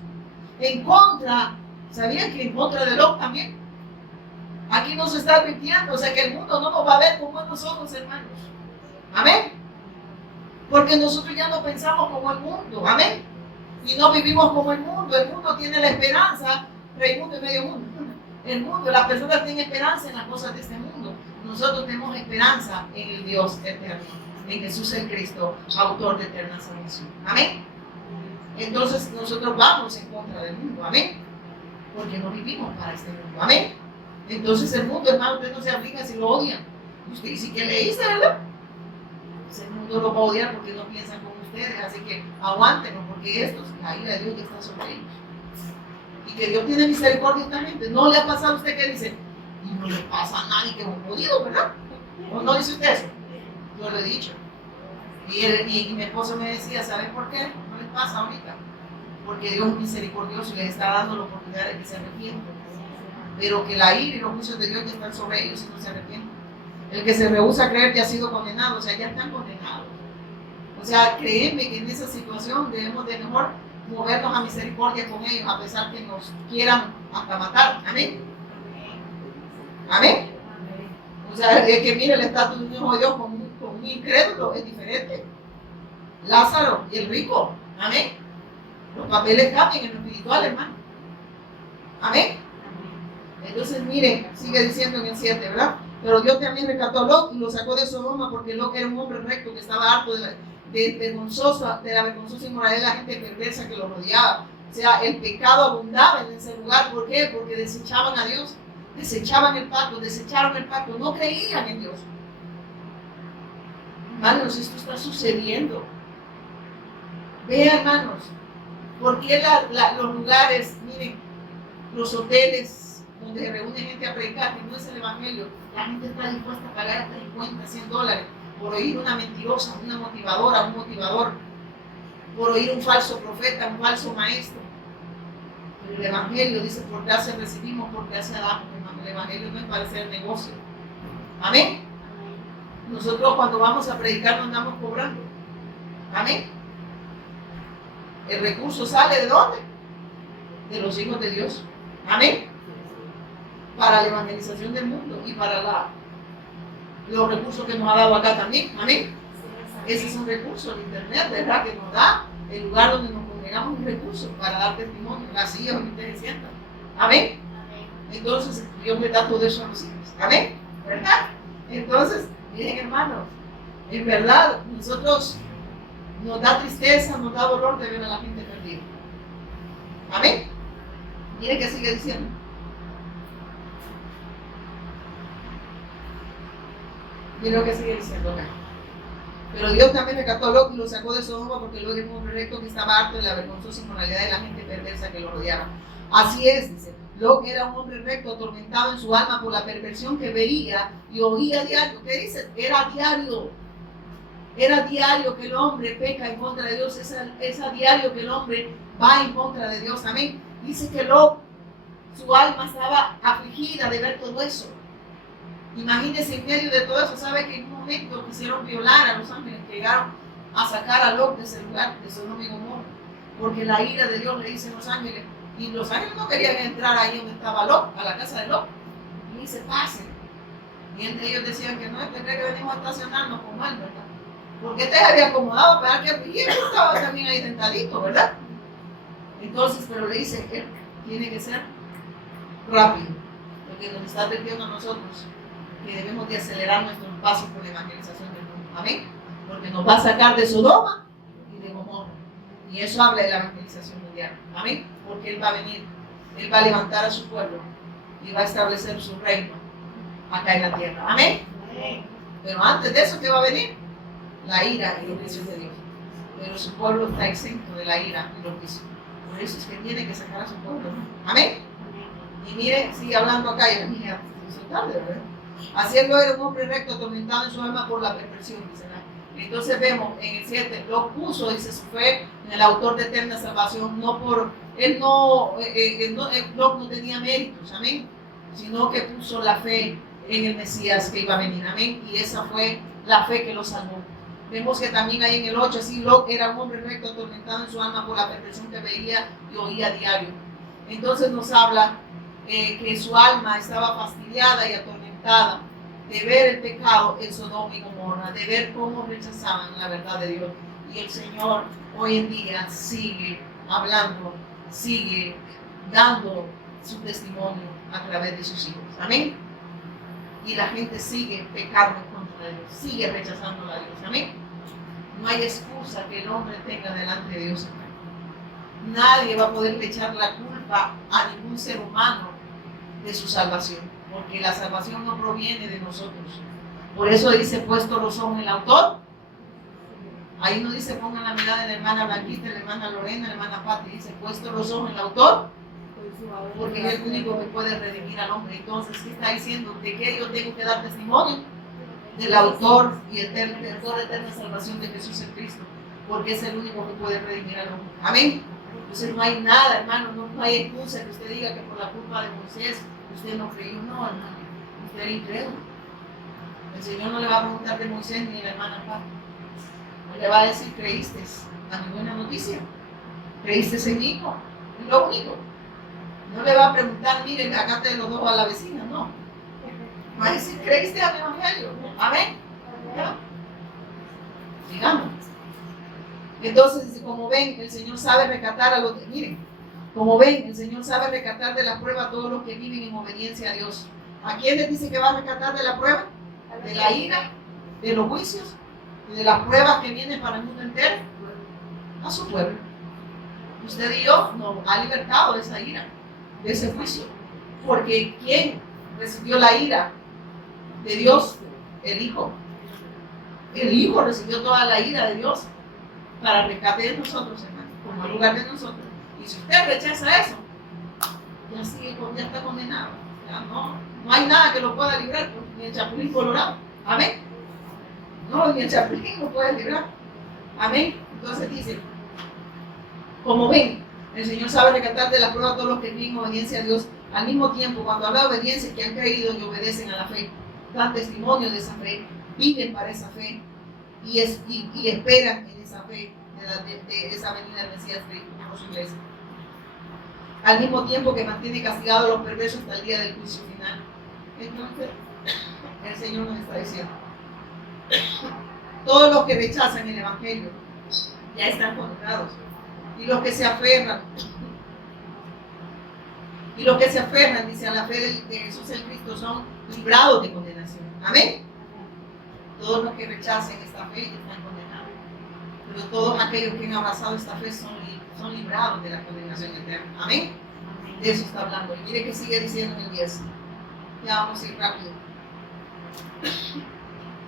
En contra, ¿sabían que en contra de Lot también? Aquí nos está advirtiendo, o sea que el mundo no nos va a ver con buenos ojos, hermanos. Amén. Porque nosotros ya no pensamos como el mundo. Amén. Y no vivimos como el mundo. El mundo tiene la esperanza, rey mundo y medio mundo. El mundo, las personas tienen esperanza en las cosas de este mundo. nosotros tenemos esperanza en el Dios eterno, en Jesús el Cristo, autor de eterna salvación. Amén. Entonces nosotros vamos en contra del mundo. Amén. Porque no vivimos para este mundo. Amén. Entonces el mundo, hermano, usted no se aflija si lo odian. Usted dice que leíste, ¿verdad? Pues el mundo lo va a odiar porque no piensan como ustedes. Así que aguántenos, porque estos, la ira de Dios ya está sobre ellos. Y que Dios tiene misericordia de esta gente. ¿No le ha pasado a usted que dice? Y no le pasa a nadie que es un jodido, ¿verdad? ¿O no dice usted eso? Yo lo he dicho. Y mi esposo me decía, ¿saben por qué? No les pasa ahorita. Porque Dios es misericordioso y les está dando la oportunidad de que se arrepientan. Pero que la ira y los juicios de Dios ya están sobre ellos y no se arrepienten. El que se rehúsa a creer ya ha sido condenado, o sea, ya están condenados. O sea, créeme que en esa situación debemos de mejor movernos a misericordia con ellos, a pesar que nos quieran hasta matar. Amén. Amén. O sea, el que mire el estatus de un hijo de Dios con un incrédulo es diferente. Lázaro y el rico. Amén. Los papeles cambian en lo espiritual, hermano. Amén. Entonces, miren, sigue diciendo en el 7, ¿verdad? Pero Dios también rescató a Lot y lo sacó de Sodoma porque Lot era un hombre recto que estaba harto de la vergonzosa inmoralidad de la gente perversa que lo rodeaba. O sea, el pecado abundaba en ese lugar. ¿Por qué? Porque desechaban a Dios, desechaban el pacto, desecharon el pacto, no creían en Dios. Hermanos, esto está sucediendo. Vean, hermanos, ¿por qué los lugares, miren, los hoteles donde se reúne gente a predicar, que no es el evangelio, la gente está dispuesta a pagar hasta 50, $100 por oír una mentirosa, una motivadora, un motivador, por oír un falso profeta, un falso maestro? Pero el evangelio dice, por gracia recibimos, por gracia damos, hermano. El evangelio no es para hacer negocio. Amén. Nosotros cuando vamos a predicar no andamos cobrando. Amén. El recurso sale ¿de dónde? De los hijos de Dios. Amén. Para la evangelización del mundo y para los recursos que nos ha dado acá también. Amén. Ese es un recurso, el internet, ¿verdad? Que nos da el lugar donde nos congregamos, un recurso para dar testimonio, las sillas donde ustedes se sientan. Amén. Entonces, Dios le da todo eso a los hijos. Amén. ¿Verdad? Entonces, miren, hermanos, en verdad, nosotros nos da tristeza, nos da dolor de ver a la gente perdida. Amén. Miren que sigue diciendo. Miren lo que sigue diciendo acá. Pero Dios también rescató a Lot y lo sacó de Sodoma porque Lot era un hombre recto que estaba harto de la vergonzosa inmoralidad de la gente perversa que lo rodeaba. Así es, dice. Lot era un hombre recto, atormentado en su alma por la perversión que veía y oía diario. ¿Qué dice? Era diario. Era diario que el hombre peca en contra de Dios. Es a diario que el hombre va en contra de Dios. Amén. Dice que Lot, su alma estaba afligida de ver todo eso. Imagínense en medio de todo eso, sabe que en un momento quisieron violar a los ángeles que llegaron a sacar a Lot de ese lugar, de Sodoma y Gomorra, porque la ira de Dios le dicen los ángeles, y los ángeles no querían entrar ahí donde estaba Lot, a la casa de Lot, y dice, pasen. Y entre ellos decían que no, este cree que venimos a estacionarnos con mal, ¿verdad? Porque este se había acomodado para que y él estaba también ahí tentadito, ¿verdad? Entonces, pero le dice, él tiene que ser rápido, porque nos está advirtiendo a nosotros que debemos de acelerar nuestros pasos por la evangelización del mundo. Amén. Porque nos va a sacar de Sodoma y de Gomorra. Y eso habla de la evangelización mundial. Amén. Porque Él va a venir, Él va a levantar a su pueblo y va a establecer su reino acá en la tierra. Amén. Pero antes de eso, ¿qué va a venir? La ira y los juicios de Dios. Pero su pueblo está exento de la ira y los juicios. Por eso es que tiene que sacar a su pueblo. Amén. Y mire, sigue hablando acá y mira, es tarde, ¿verdad? Así él era un hombre recto, atormentado en su alma por la perversión, dice. Entonces vemos en el 7, lo puso, dice, su fe en el autor de eterna salvación, no por, él no tenía méritos, amén, sino que puso la fe en el Mesías que iba a venir, amén, y esa fue la fe que lo salvó. Vemos que también ahí en el 8, así Lot era un hombre recto, atormentado en su alma por la perversión que veía y oía a diario. Entonces nos habla que su alma estaba fastidiada y atormentada de ver el pecado en Sodoma y Gomorra, de ver cómo rechazaban la verdad de Dios. Y el Señor hoy en día sigue hablando, sigue dando su testimonio a través de sus hijos. Amén. y la gente sigue pecando en contra de Dios, sigue rechazando a Dios. Amén. No hay excusa que el hombre tenga delante de Dios. Nadie va a poder echar la culpa a ningún ser humano de su salvación, porque la salvación no proviene de nosotros. Por eso dice, puesto los ojos en el autor. Ahí no dice pongan la mirada en la hermana Blanquita, la hermana Lorena, la hermana Pati. Dice puesto los ojos en el autor, porque es el único que puede redimir al hombre. Entonces, ¿qué está diciendo? ¿De qué yo tengo que dar testimonio? Del autor y eterno de eterna salvación de Jesús en Cristo, porque es el único que puede redimir al hombre. Amén. Entonces no hay nada, hermano, no hay excusa que usted diga que por la culpa de Moisés usted no creyó. No, hermano, usted era incrédulo. El Señor no le va a preguntar de Moisés ni de la hermana Pati. Le va a decir, ¿creíste a mi buena noticia? ¿Creíste en mi hijo? Es lo único. No le va a preguntar, miren, acá te los dos a la vecina, no. Va a decir, ¿creíste a mi evangelio? Amén. ¿Ya? Digamos. Entonces, como ven, el Señor sabe rescatar a los que, miren, como ven, el Señor sabe rescatar de la prueba a todos los que viven en obediencia a Dios. ¿A quién les dice que va a rescatar de la prueba? De la ira, de los juicios, de las pruebas que vienen para el mundo entero. A su pueblo. Usted y yo nos ha libertado de esa ira, de ese juicio. Porque ¿quién recibió la ira de Dios? El Hijo. El Hijo recibió toda la ira de Dios para rescate de nosotros, hermano, como el lugar de nosotros. Y si usted rechaza eso, ya está condenado. Ya no hay nada que lo pueda librar, ni el chapulín colorado. Amén. No, ni el chapulín lo puede librar. Amén. Entonces dice, como ven, el Señor sabe rescatar de la prueba a todos los que viven en obediencia a Dios. Al mismo tiempo, cuando habla de obediencia, que han creído y obedecen a la fe, dan testimonio de esa fe, viven para esa fe y esperan en esa fe de esa venida del Mesías Cristo por su iglesia. Al mismo tiempo que mantiene castigados a los perversos hasta el día del juicio final. Entonces, el Señor nos está diciendo, todos los que rechazan el Evangelio ya están condenados. Y los que se aferran, dice, a la fe de Jesús el Cristo son librados de condenación. Amén. Todos los que rechacen esta fe ya están condenados. Pero todos aquellos que han abrazado esta fe son librados de la condenación eterna. Amén. De eso está hablando. Y mire que sigue diciendo en el 10. Ya vamos a ir rápido.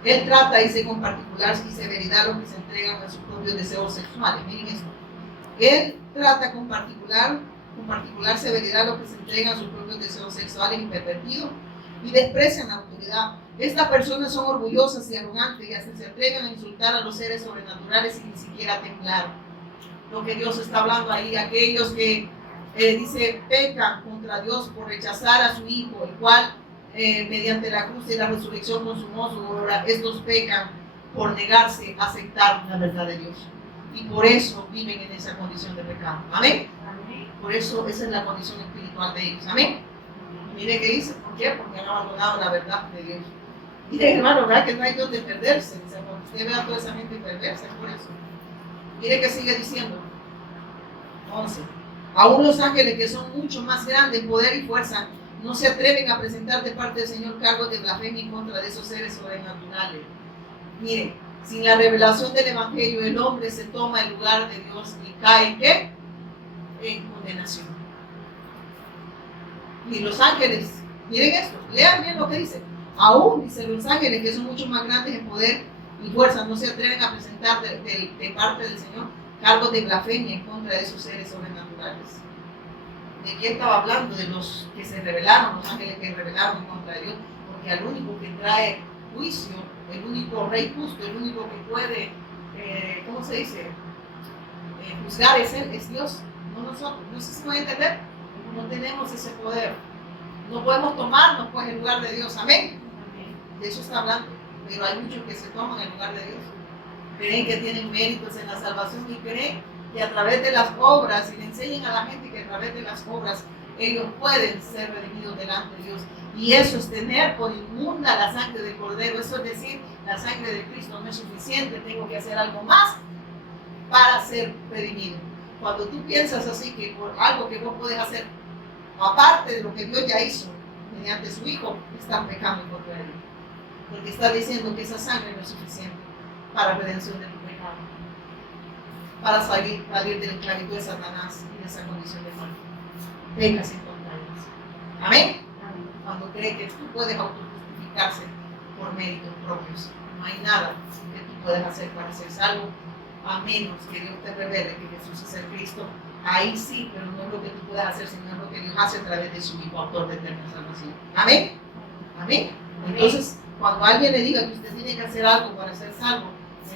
Él trata, dice, con particular y severidad a los que se entregan a sus propios deseos sexuales. Miren esto. Él trata con particular severidad a los que se entregan a sus propios deseos sexuales y pervertidos y desprecian la autoridad. Estas personas son orgullosas y arrogantes y hasta se atreven a insultar a los seres sobrenaturales sin ni siquiera temblar. Lo que Dios está hablando ahí, aquellos que dice pecan contra Dios por rechazar a su Hijo, el cual mediante la cruz y la resurrección consumó su obra. Estos pecan por negarse a aceptar la verdad de Dios. Y por eso viven en esa condición de pecado. Amén. Por eso esa es la condición espiritual de ellos. Amén. Mire qué dice. ¿Por qué? Porque han abandonado la verdad de Dios. Mire, hermano, ¿verdad que no hay donde perderse? O sea, cuando usted ve a toda esa gente perversa, es por eso. Mire que sigue diciendo. 11. Aún los ángeles, que son mucho más grandes en poder y fuerza, no se atreven a presentar de parte del Señor cargos de blasfemia en contra de esos seres sobrenaturales. Mire, sin la revelación del Evangelio, el hombre se toma el lugar de Dios y cae ¿en qué? En condenación. Y los ángeles, miren esto, lean bien lo que dice. Aún, dice, los ángeles, que son mucho más grandes en poder y fuerza, no se atreven a presentar de parte del Señor cargos de blasfemia en contra de esos seres sobrenaturales. ¿De quién estaba hablando? De los que se rebelaron, los ángeles que rebelaron en contra de Dios, porque al único que trae juicio, el único rey justo, el único que puede, ¿cómo se dice? Juzgar es Él, es Dios, no nosotros. No sé si me voy a entender. No tenemos ese poder. No podemos tomarnos pues el lugar de Dios. Amén. De eso está hablando. Pero hay muchos que se toman el lugar de Dios. Creen que tienen méritos en la salvación y creen que a través de las obras, y le enseñan a la gente que a través de las obras ellos pueden ser redimidos delante de Dios. Y eso es tener por inmunda la sangre del Cordero. Eso es decir, la sangre de Cristo no es suficiente, tengo que hacer algo más para ser redimido. Cuando tú piensas así, que por algo que vos podés hacer, aparte de lo que Dios ya hizo, mediante su Hijo, están pecando contra él. Porque está diciendo que esa sangre no es suficiente para redención de tu pecado, para salir de la esclavitud de Satanás y de esa condición de muerte. Venga sin contra ellos. Amén. Cuando cree que tú puedes autojustificarse por méritos propios, no hay nada que tú puedas hacer para ser salvo, a menos que Dios te revele que Jesús es el Cristo. Ahí sí, pero no es lo que tú puedas hacer, sino es lo que Dios hace a través de su Hijo, autor de eterna salvación. Amén. Amén. Entonces, cuando alguien le diga que usted tiene que hacer algo para ser salvo,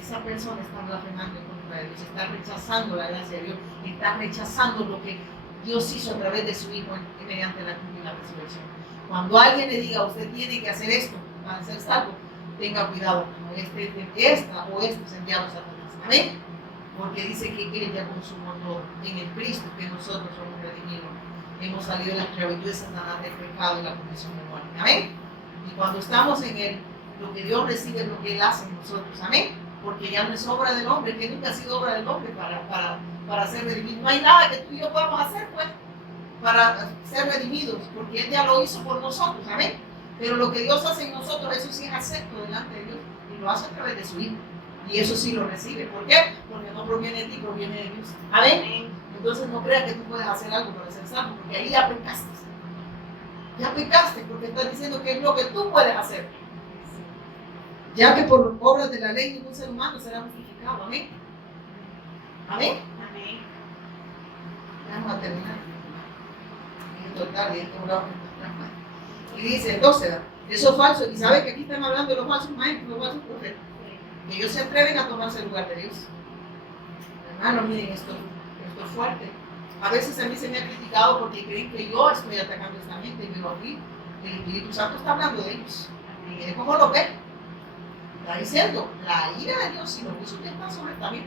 esa persona está blasfemando contra Dios, está rechazando la gracia de Dios, está rechazando lo que Dios hizo a través de su Hijo mediante la cruz y la resurrección. Cuando alguien le diga, usted tiene que hacer esto para ser salvo, tenga cuidado, como esta o estos enviados a Satanás. Amén. Porque dice que Él ya consumó todo en el Cristo, que nosotros somos redimidos. Hemos salido de la esclavitud de Satanás, del pecado y la condición de muerte. Amén. Y cuando estamos en Él, lo que Dios recibe es lo que Él hace en nosotros. Amén. Porque ya no es obra del hombre, que nunca ha sido obra del hombre para ser redimido. No hay nada que tú y yo podamos hacer, pues, para ser redimidos, porque Él ya lo hizo por nosotros. Amén. Pero lo que Dios hace en nosotros, eso sí es acepto delante de Dios, y lo hace a través de su Hijo. Y eso sí lo recibe. ¿Por qué? Porque no proviene de ti, proviene de Dios. Amén. Entonces no creas que tú puedes hacer algo para ser salvo, porque ahí ya pecaste. Ya pecaste, porque estás diciendo que es lo que tú puedes hacer. Ya que por obras de la ley ningún ser humano será justificado. Amén. Amén. Amén. Vamos a terminar. En total, y dice, entonces, eso es falso. Y sabe que aquí están hablando de los falsos maestros, los falsos profetas. Que ellos se atreven a tomarse el lugar de Dios. Hermanos, miren, esto es fuerte. A veces a mí se me ha criticado porque creen que yo estoy atacando esta gente, pero aquí el Espíritu Santo está hablando de ellos. Y miren cómo lo ve. Está diciendo, la ira de Dios y los juicios que están sobre esta vida.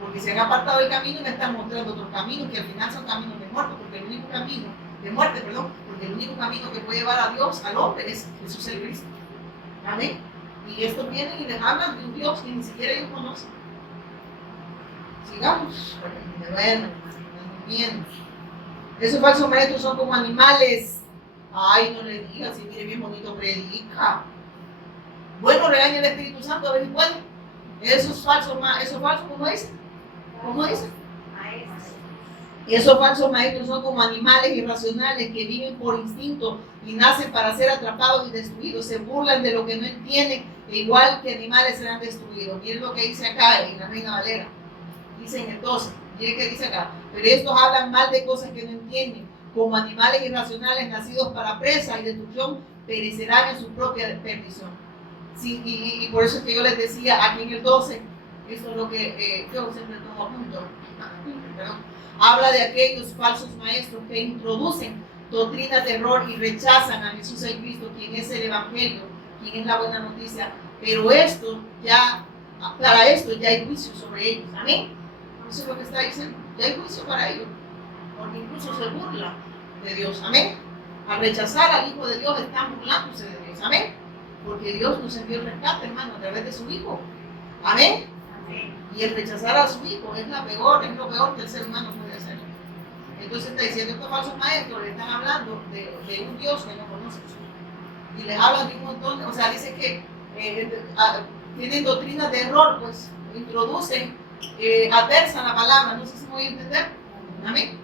Porque se han apartado del camino y me están mostrando otros caminos que al final son caminos de muerte, porque el único camino, de muerte, perdón, porque el único camino que puede llevar a Dios, al hombre, es Jesús el Cristo. Amén. Y estos vienen y les hablan de un Dios que ni siquiera ellos conocen. Sigamos. Bueno, bien. Esos falsos maestros son como animales. Ay, no le digas, si mire bien bonito predica. Bueno, regaña el Espíritu Santo a ver si puede. Esos falsos, ¿cómo dicen? ¿Cómo dicen? Y esos falsos maestros son como animales irracionales que viven por instinto y nacen para ser atrapados y destruidos. Se burlan de lo que no entienden, e igual que animales serán destruidos. Miren lo que dice acá en la Reina Valera. Dice en el 12. Miren qué dice acá. Pero estos hablan mal de cosas que no entienden. Como animales irracionales nacidos para presa y destrucción, perecerán en su propia perdición. Sí, y por eso es que yo les decía aquí en el 12, eso es lo que yo siempre tomo a punto. Perdón. Habla de aquellos falsos maestros que introducen doctrinas de error y rechazan a Jesús el Cristo, quien es el Evangelio, quien es la buena noticia. Pero para esto ya hay juicio sobre ellos. Amén. Eso es lo que está diciendo. Ya hay juicio para ellos. Porque incluso se burlan de Dios. Amén. Al rechazar al Hijo de Dios están burlándose de Dios. Amén. Porque Dios nos envió el rescate, hermano, a través de su Hijo. Amén. Y el rechazar a su Hijo es lo peor que el ser humano puede hacer. Entonces está diciendo, estos falsos maestros le están hablando de un Dios que no conocen. Y les hablan de un montón, o sea, dice que tienen doctrinas de error, pues introducen, adversan la palabra, no sé si me voy a entender. Amén.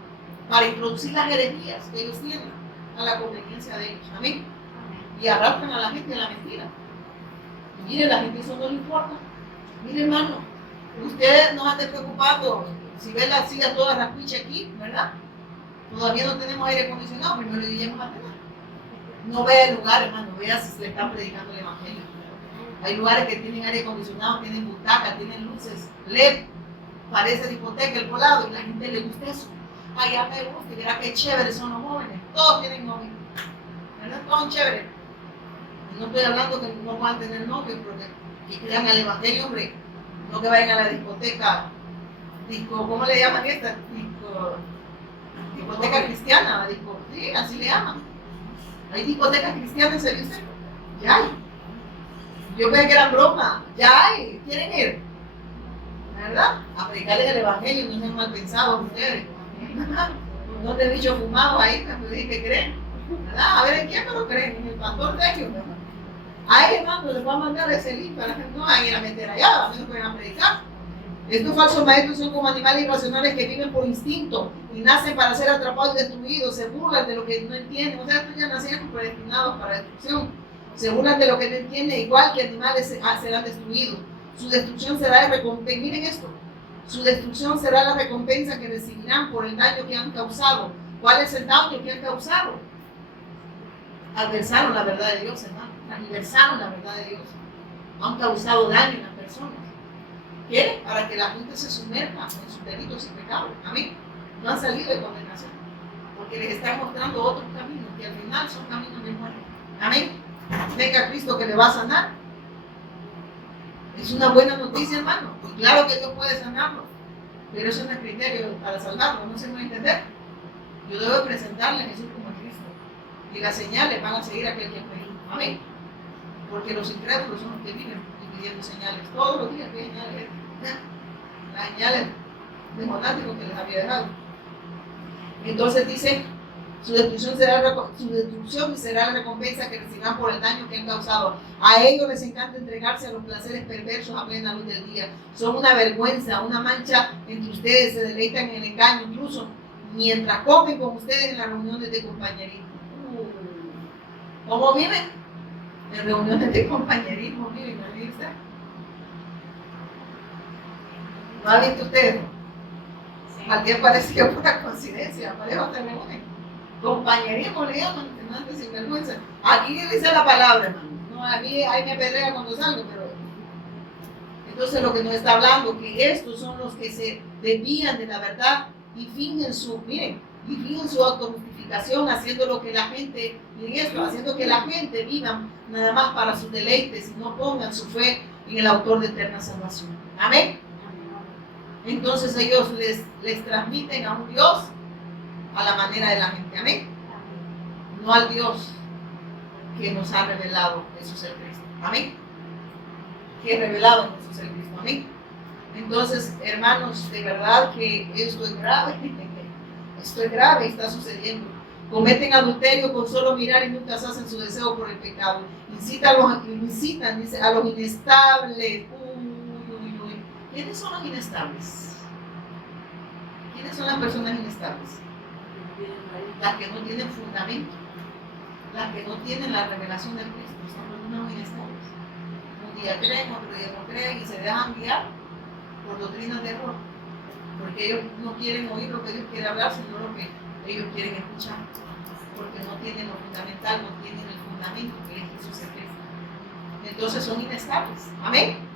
Para introducir las herejías que ellos tienen a la conveniencia de ellos. Amén. Y arrastran a la gente a la mentira. Y mire, la gente eso no le importa. Mire, hermano, usted no ande preocupado si ve la silla toda rascuicha aquí, ¿verdad? Todavía no tenemos aire acondicionado, primero le diríamos a tener. No vea el lugar, hermano, vea si se le están predicando el Evangelio. Hay lugares que tienen aire acondicionado, tienen butacas, tienen luces LED, parece discoteca el volado, y la gente le gusta eso. Ay, ya me gusta, y verá qué chéveres son los jóvenes, todos tienen novio, ¿verdad? Todos chéveres. Y no estoy hablando que no puedan tener novio, porque que crean al Evangelio, hombre, no que vayan a la discoteca, ¿cómo le llaman esta? Discoteca cristiana, sí, así le llaman. Hay discotecas cristianas, ¿se dice? Ya hay. Yo pensé que era broma, ya hay, quieren ir, ¿verdad? A predicarles el Evangelio, no sean mal pensados ustedes. No te he dicho fumado ahí, me dije que creen. ¿verdad? A ver, ¿en quién me lo creen? En el pastor de ellos, ¿verdad? Ahí, hermano, les voy a mandar ese link para que no vayan a meter allá, a mí no pueden predicar. Estos falsos maestros son como animales irracionales que viven por instinto y nacen para ser atrapados y destruidos, se burlan de lo que no entienden. O sea, estos ya nacieron predestinados para destrucción. Se burlan de lo que no entienden, igual que animales serán destruidos. Su destrucción será de recompensa. Miren esto. Su destrucción será la recompensa que recibirán por el daño que han causado. ¿Cuál es el daño que han causado? Adversaron la verdad de Dios, hermano. Aniversaron la verdad de Dios. Han causado daño en las personas. ¿Qué? Para que la gente se sumerja en sus delitos y pecados. Amén. No han salido de condenación. Porque les están mostrando otros caminos que al final son caminos de muerte. Amén. Venga Cristo que le va a sanar. Es una buena noticia, hermano. Y claro que Dios puede sanarlo. Pero eso no es criterio para salvarlo. No se puede entender. Yo debo presentarle a Jesús como a Cristo. Y las señales van a seguir a aquel que cree. Amén. Porque los incrédulos son los que viven pidiendo señales. Todos los días piden señales. Las señales de monástico que les había dejado. Entonces dice, su destrucción y será la recompensa que recibirán por el daño que han causado. A ellos les encanta entregarse a los placeres perversos a plena luz del día. Son una vergüenza, una mancha entre ustedes, se deleitan en el engaño, incluso mientras comen con ustedes en las reuniones de compañerismo. ¿Cómo viven? En reuniones de compañerismo, miren, ¿viste? ¿No ha visto usted? Sí. Al que parecía pura coincidencia, pareja se reúnen. Compañerismo le llaman, antes sin vergüenza. Aquí dice la palabra, hermano. No, a mí ahí me apedrea cuando salgo, pero entonces lo que nos está hablando, que estos son los que se desvían de la verdad y fingen su autojustificación, haciendo lo que la gente, miren esto, haciendo que la gente viva nada más para sus deleites y no pongan su fe en el autor de eterna salvación. Amén. Entonces ellos les transmiten a un Dios a la manera de la gente. Amén. No al Dios que nos ha revelado Jesús el Cristo. Amén. Que es revelado en Jesús el Cristo. Amén. Entonces, hermanos, de verdad que esto es grave. Esto es grave, está sucediendo. Cometen adulterio con solo mirar y nunca se hacen su deseo por el pecado. Incitan dice, a los inestables. ¿Quiénes son los inestables? ¿Quiénes son las personas inestables? Las que no tienen fundamento, las que no tienen la revelación del Cristo, son personas inestables. Un día creen, otro día no creen y se dejan guiar por doctrinas de error. Porque ellos no quieren oír lo que Dios quiere hablar, sino lo que ellos quieren escuchar. Porque no tienen lo fundamental, no tienen el fundamento que es Jesús el Cristo. Entonces son inestables. Amén.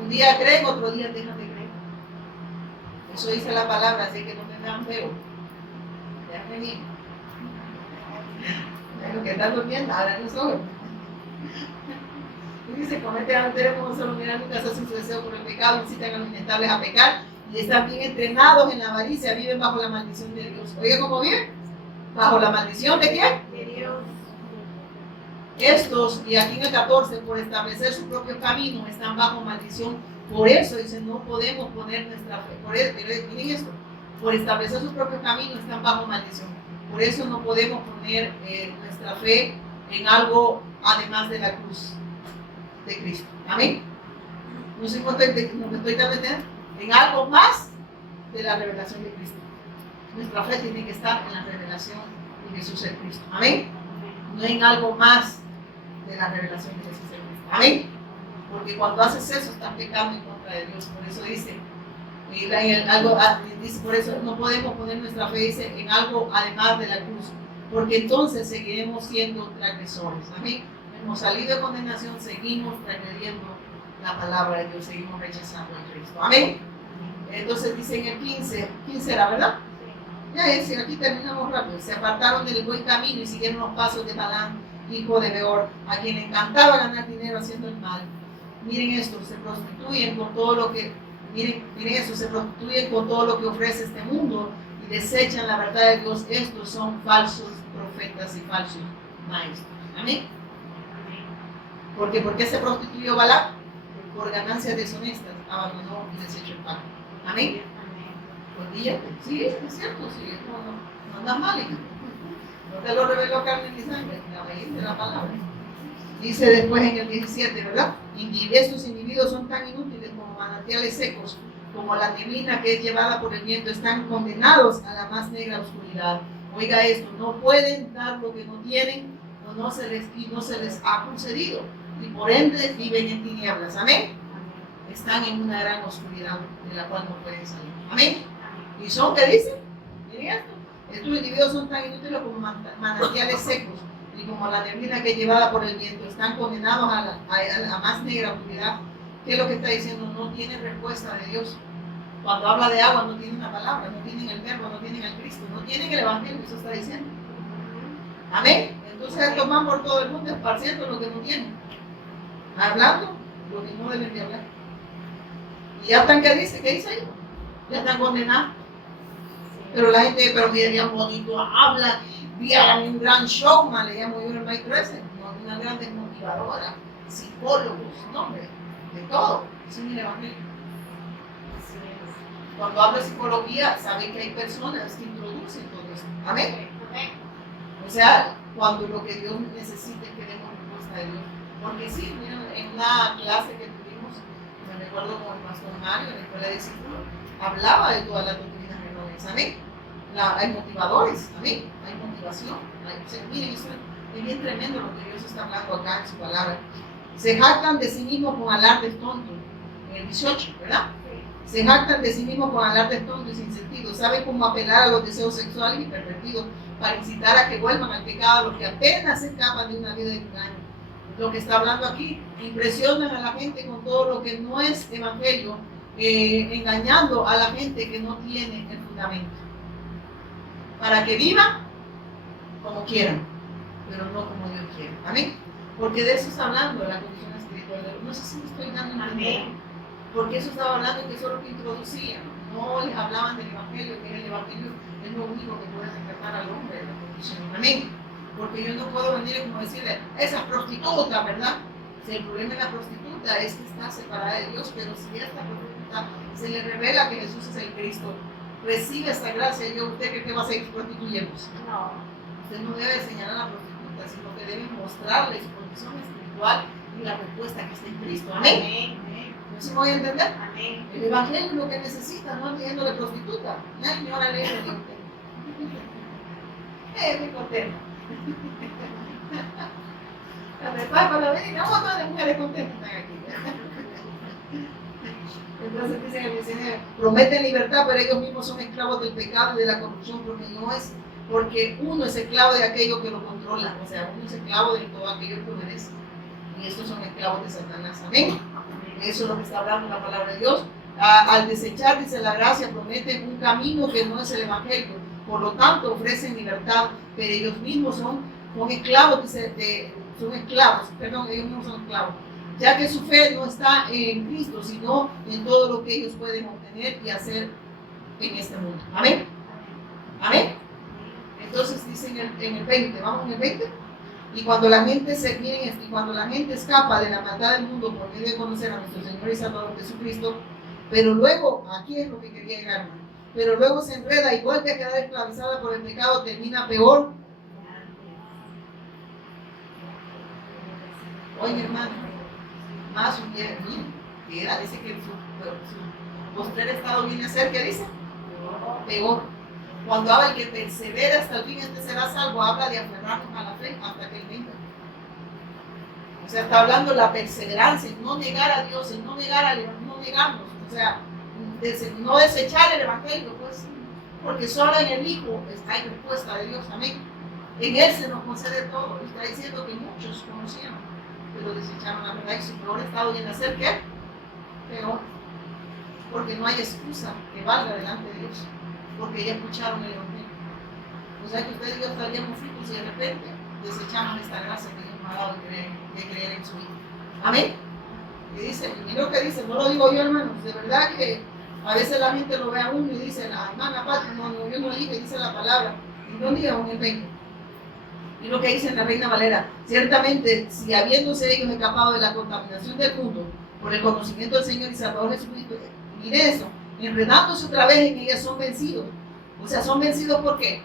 Un día creen, otro día dejan de creer. Eso dice la palabra, así que no tengan feo. Déjame bien. Lo que están durmiendo, ahora no son. Y dice, cometen adulterio como solo mirar, nunca se hacen su deseo por el pecado, incitan a los inestables a pecar y están bien entrenados en la avaricia, viven bajo la maldición de Dios. Oye, ¿cómo viven? ¿Bajo la maldición de quién? De Dios. Estos, y aquí en el 14, por establecer su propio camino, están bajo maldición. Por eso dicen, no podemos poner nuestra fe. Por eso, miren esto, por establecer su propio camino están bajo maldición. Por eso no podemos poner nuestra fe en algo además de la cruz de Cristo. Amén. No sé cuánto me estoy dando a entender. En algo más de la revelación de Cristo. Nuestra fe tiene que estar en la revelación de Jesús el Cristo. Amén. No en algo más de la revelación de Jesús el Cristo. Amén. Porque cuando haces eso estás pecando en contra de Dios. Por eso dice, por eso no podemos poner nuestra fe, dice, en algo además de la cruz. Porque entonces seguiremos siendo transgresores. Amén. Hemos salido de condenación, seguimos transgrediendo la palabra de Dios, seguimos rechazando a Cristo. Amén. Entonces dice en el 15 era, ¿verdad? Ya es, aquí terminamos rápido. Se apartaron del buen camino y siguieron los pasos de Balaam, hijo de Beor, a quien le encantaba ganar dinero haciendo el mal. Miren esto, se prostituyen con todo lo que, miren eso, se prostituyen con todo lo que ofrece este mundo y desechan la verdad de Dios. Estos son falsos profetas y falsos maestros. Amén. Porque ¿por qué se prostituyó Balaam? Por ganancias deshonestas, abandonó y desechó el pacto. Amén. Sí, es cierto, sí, no anda mal. No te lo reveló carne ni sangre, la raíz de la palabra. Dice después en el 17, ¿verdad? Estos individuos son tan inútiles como manantiales secos, como la neblina que es llevada por el viento, están condenados a la más negra oscuridad. Oiga esto, no pueden dar lo que no tienen o no se les ha concedido y por ende viven en tinieblas. Amén. Están en una gran oscuridad de la cual no pueden salir. Amén. ¿Y son qué dice? Miren esto. Estos individuos son tan inútiles como manantiales secos y como la neblina que es llevada por el viento. Están condenados a la más negra oscuridad. ¿Qué es lo que está diciendo? No tienen respuesta de Dios. Cuando habla de agua no tienen la palabra, no tienen el verbo, no tienen el Cristo, no tienen el evangelio, eso está diciendo. Amén. Entonces estos van por todo el mundo esparciendo lo que no tienen, hablando lo que no deben de hablar. Y ya están, ¿qué dice ahí? Ya están condenados. Pero la gente, pero mira, bien bonito habla, bien un gran showman, le llamo yo el maestro ese, una gran desmotivadora, psicólogos, no hombre, de todo, sin el evangelio. Cuando hablo de psicología, saben que hay personas que introducen todo esto. Amén. O sea, cuando lo que Dios necesita es que demos respuesta a Dios. Porque sí, miren, en una clase que tuvimos, me recuerdo con el pastor Mario en la escuela de discípulos, hablaba de todas las doctrinas erróneas. Amén. Hay motivadores, amén. Hay motivación. Miren, eso es bien tremendo lo que Dios está hablando acá en su palabra. Se jactan de sí mismos con alardes tontos. En el 18, ¿verdad? Se jactan de sí mismos con alardes tontos y sin sentido. Saben cómo apelar a los deseos sexuales y pervertidos para incitar a que vuelvan al pecado a los que apenas se escapan de una vida de engaño. Lo que está hablando aquí, impresionan a la gente con todo lo que no es evangelio, engañando a la gente que no tiene el fundamento. Para que vivan como quieran, pero no como Dios quiere. Amén. Porque de eso está hablando la condición espiritual. No sé si me estoy dando un amén. Porque eso estaba hablando que eso es lo que introducían, no les hablaban del evangelio, que el evangelio es lo único que puede rescatar al hombre de la condición. Amén. Porque yo no puedo venir como decirle, esa prostituta, ¿verdad? Si el problema de la prostituta es que está separada de Dios, pero si a esta prostituta se le revela que Jesús es el Cristo, recibe esta gracia, y usted cree que va a seguir prostituyéndose. No. Usted no debe señalar a la prostituta, sino que debe mostrarle su condición espiritual y la respuesta que está en Cristo. Amén. Amén. ¿Sí me voy a entender? Amén. El evangelio es lo que necesita, no diciéndole prostituta. Ay, señora, le digo. Muy contenta. La prepara la ven y no, todas las mujeres contentas están aquí. Entonces dicen el 19, prometen libertad, pero ellos mismos son esclavos del pecado y de la corrupción, porque uno es esclavo de aquello que lo controla, o sea, uno es esclavo de todo aquello que obedece. Y estos son esclavos de Satanás. Amén. Eso es lo que está hablando la palabra de Dios. Al desechar, dice la gracia, prometen un camino que no es el evangelio. Por lo tanto, ofrecen libertad, pero ellos mismos son esclavos, ellos mismos son esclavos. Ya que su fe no está en Cristo, sino en todo lo que ellos pueden obtener y hacer en este mundo. Amén. Amén. Entonces dice en el 20, vamos en el 20. Y cuando la gente escapa de la maldad del mundo por medio de conocer a nuestro Señor y Salvador Jesucristo, pero luego, aquí es lo que quería llegar, pero luego se enreda y vuelve a quedar esclavizada por el pecado, termina peor. Oye, hermano, más un día, dice que su postrer estado viene a ser, ¿qué dice? Peor. Cuando habla el que persevera hasta el fin, este será salvo, habla de aferrarnos a la fe hasta que él venga. O sea, está hablando de la perseverancia, en no negar a Dios, en no negarnos, o sea, no desechar el evangelio, pues, porque solo en el Hijo está en respuesta de Dios, amén. En Él se nos concede todo. Está diciendo que muchos conocieron, pero desecharon la verdad y su peor estado viene a ser ¿qué? Peor. Porque no hay excusa que valga delante de Dios, porque ya escucharon el evangelio. O sea que ustedes y yo estaríamos fritos y de repente desechamos esta gracia que Dios nos ha dado de creer en su Hijo. Amén. Y dice, y mira lo que dice, no lo digo yo, hermanos, de verdad que a veces la gente lo ve a uno y dice, la hermana Pati, no, yo no dije, dice la palabra, y no diga un invento. Y lo que dice en la Reina Valera, ciertamente, si habiéndose ellos escapado de la contaminación del mundo por el conocimiento del Señor y Salvador Jesucristo, mire eso, enredándose otra vez en ellas son vencidos. O sea, son vencidos ¿por qué?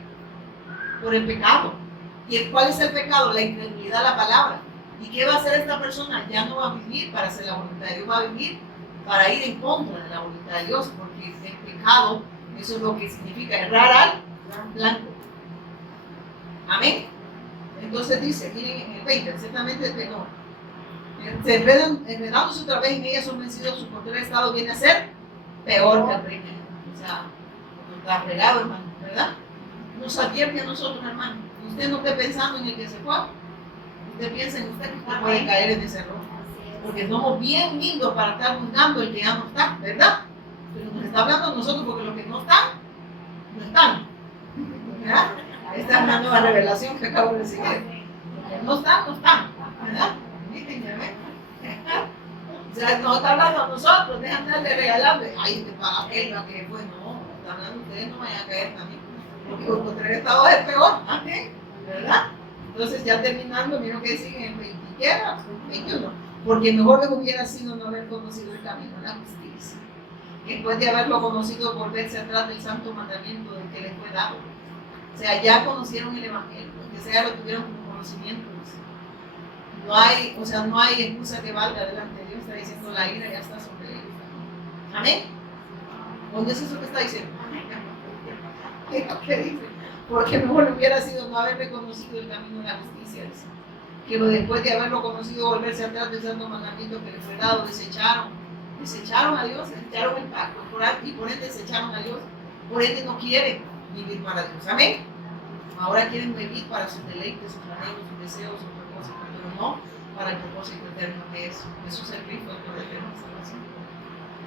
Por el pecado. ¿Y cuál es el pecado? La incredulidad a la palabra. ¿Y qué va a hacer esta persona? Ya no va a vivir para hacer la voluntad de Dios, va a vivir para ir en contra de la voluntad de Dios, porque el pecado, eso es lo que significa errar al blanco. Amén. Entonces dice, miren en el 20, ciertamente el pecado. Se enredándose otra vez en ella, son vencidos, su contrario estado viene a ser peor que el primero. O sea, está regado, hermano, ¿verdad? Nos advierte a nosotros, hermano. Usted no esté pensando en el que se fue. Usted piensa en usted que usted puede caer en ese error. Porque somos bien lindos para estar juzgando el que ya no está, ¿verdad? Pero nos está hablando a nosotros porque los que no están, no están. ¿Verdad? Esta es una nueva revelación que acabo de recibir. Los que no están, no están. ¿Verdad? O sea, no está hablando a nosotros, dejan de darle regalando. Ay, para aquel que fue, no, está hablando ustedes, no vayan a caer también. Porque vuestro estado es peor, amén, ¿verdad? Entonces, ya terminando, miren que sigue en 21. Porque mejor les hubiera sido no haber conocido el camino de la justicia. Después de haberlo conocido, volverse atrás del santo mandamiento del que les fue dado. O sea, ya conocieron el evangelio, que sea lo tuvieron como conocimiento. No hay, o sea, no hay excusa que valga delante de Dios. Está diciendo la ira ya está sobre ellos. Amén. ¿Dónde es eso que está diciendo? ¿Qué es lo que dice? Porque mejor le hubiera sido no haber reconocido el camino de la justicia. Dice. Que después de haberlo conocido, volverse atrás del santo mandamiento que les fue dado, desecharon a Dios, desecharon el pacto y por ende desecharon a Dios. Por ende no quieren vivir para Dios. Amén. Ahora quieren vivir para sus deleites, sus anhelos, sus deseos, sus propósitos, pero no para el propósito eterno que es Jesús el Cristo, el poder de nuestra salvación.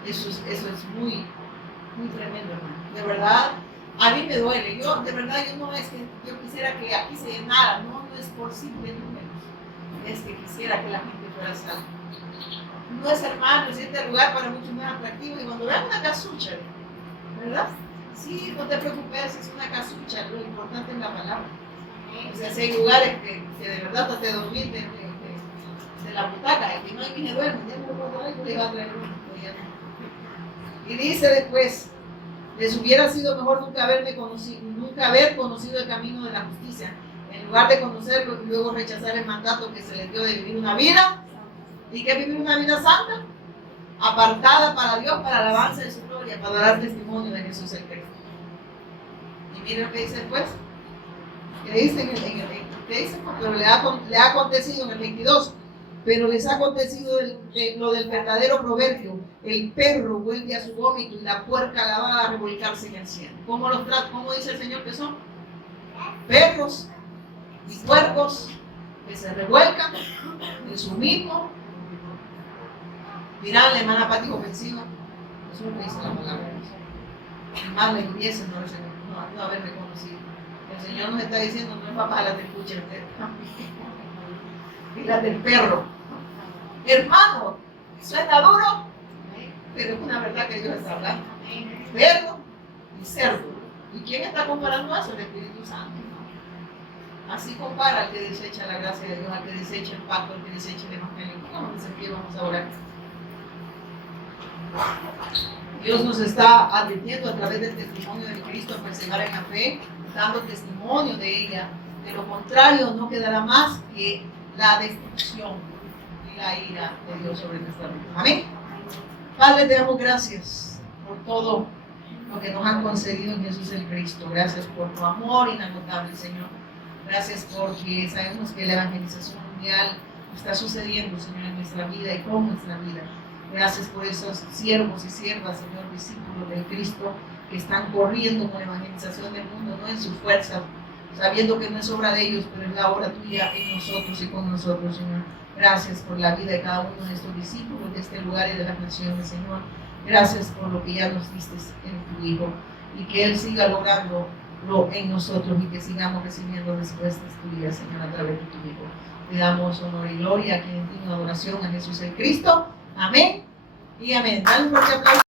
Eso es muy, muy tremendo, hermano. De verdad, a mí me duele. Yo, de verdad, yo no es que yo quisiera que aquí se llenara, no es por simple números, es que quisiera que la gente fuera salva. No es, hermano, es este lugar para muchos más atractivo. Y cuando vean una casucha, ¿verdad? Sí, no te preocupes, es una casucha, lo importante es la palabra. O sea, si hay lugares que de verdad te dormís de la butaca, y que no hay quien duerme, ya no lo puedo traer, le va a traer uno. Y dice después, les hubiera sido mejor nunca haber conocido el camino de la justicia, en lugar de conocerlo y luego rechazar el mandato que se les dio de vivir una vida. ¿Y qué vivir una vida santa? Apartada para Dios, para la alabanza de su gloria, para dar testimonio de Jesús el Cristo. Y miren lo que dice después. ¿Qué dice ¿qué dice? Pero le ha acontecido en el 22. Pero les ha acontecido lo del verdadero proverbio: el perro vuelve a su vómito y la puerca lavada a revolcarse en el cielo. ¿Cómo dice el Señor que son? Perros y puercos que se revuelcan en su mismo. Dirá la hermana Pati ofensiva. Eso es lo que dice la palabra de Dios. Y más le hubiese no haberme conocido. El Señor nos está diciendo, no es papá las del puche, y las del perro. Hermano, suena duro, pero es una verdad que Dios está hablando. Perro y cerdo. ¿Y quién está comparando eso? El Espíritu Santo. Así compara al que desecha la gracia de Dios, al que desecha el pacto, al que desecha el evangelio. ¿Cómo nos vamos a orar? Dios nos está advirtiendo a través del testimonio de Cristo a perseverar en la fe, dando testimonio de ella. De lo contrario, no quedará más que la destrucción y la ira de Dios sobre nuestra vida. Amén. Padre, te damos gracias por todo lo que nos han concedido en Jesús el Cristo. Gracias por tu amor inagotable, Señor. Gracias porque sabemos que la evangelización mundial está sucediendo, Señor, en nuestra vida y con nuestra vida. Gracias por esos siervos y siervas, Señor, discípulos del Cristo, que están corriendo con la evangelización del mundo, no en sus fuerzas, sabiendo que no es obra de ellos, pero es la obra tuya en nosotros y con nosotros, Señor. Gracias por la vida de cada uno de estos discípulos de este lugar y de las naciones, Señor. Gracias por lo que ya nos diste en tu Hijo, y que Él siga lográndolo en nosotros y que sigamos recibiendo respuestas tuyas, Señor, a través de tu Hijo. Le damos honor y gloria a quien digno adoración a Jesús el Cristo. Amén y amén. Dale un fuerte aplauso.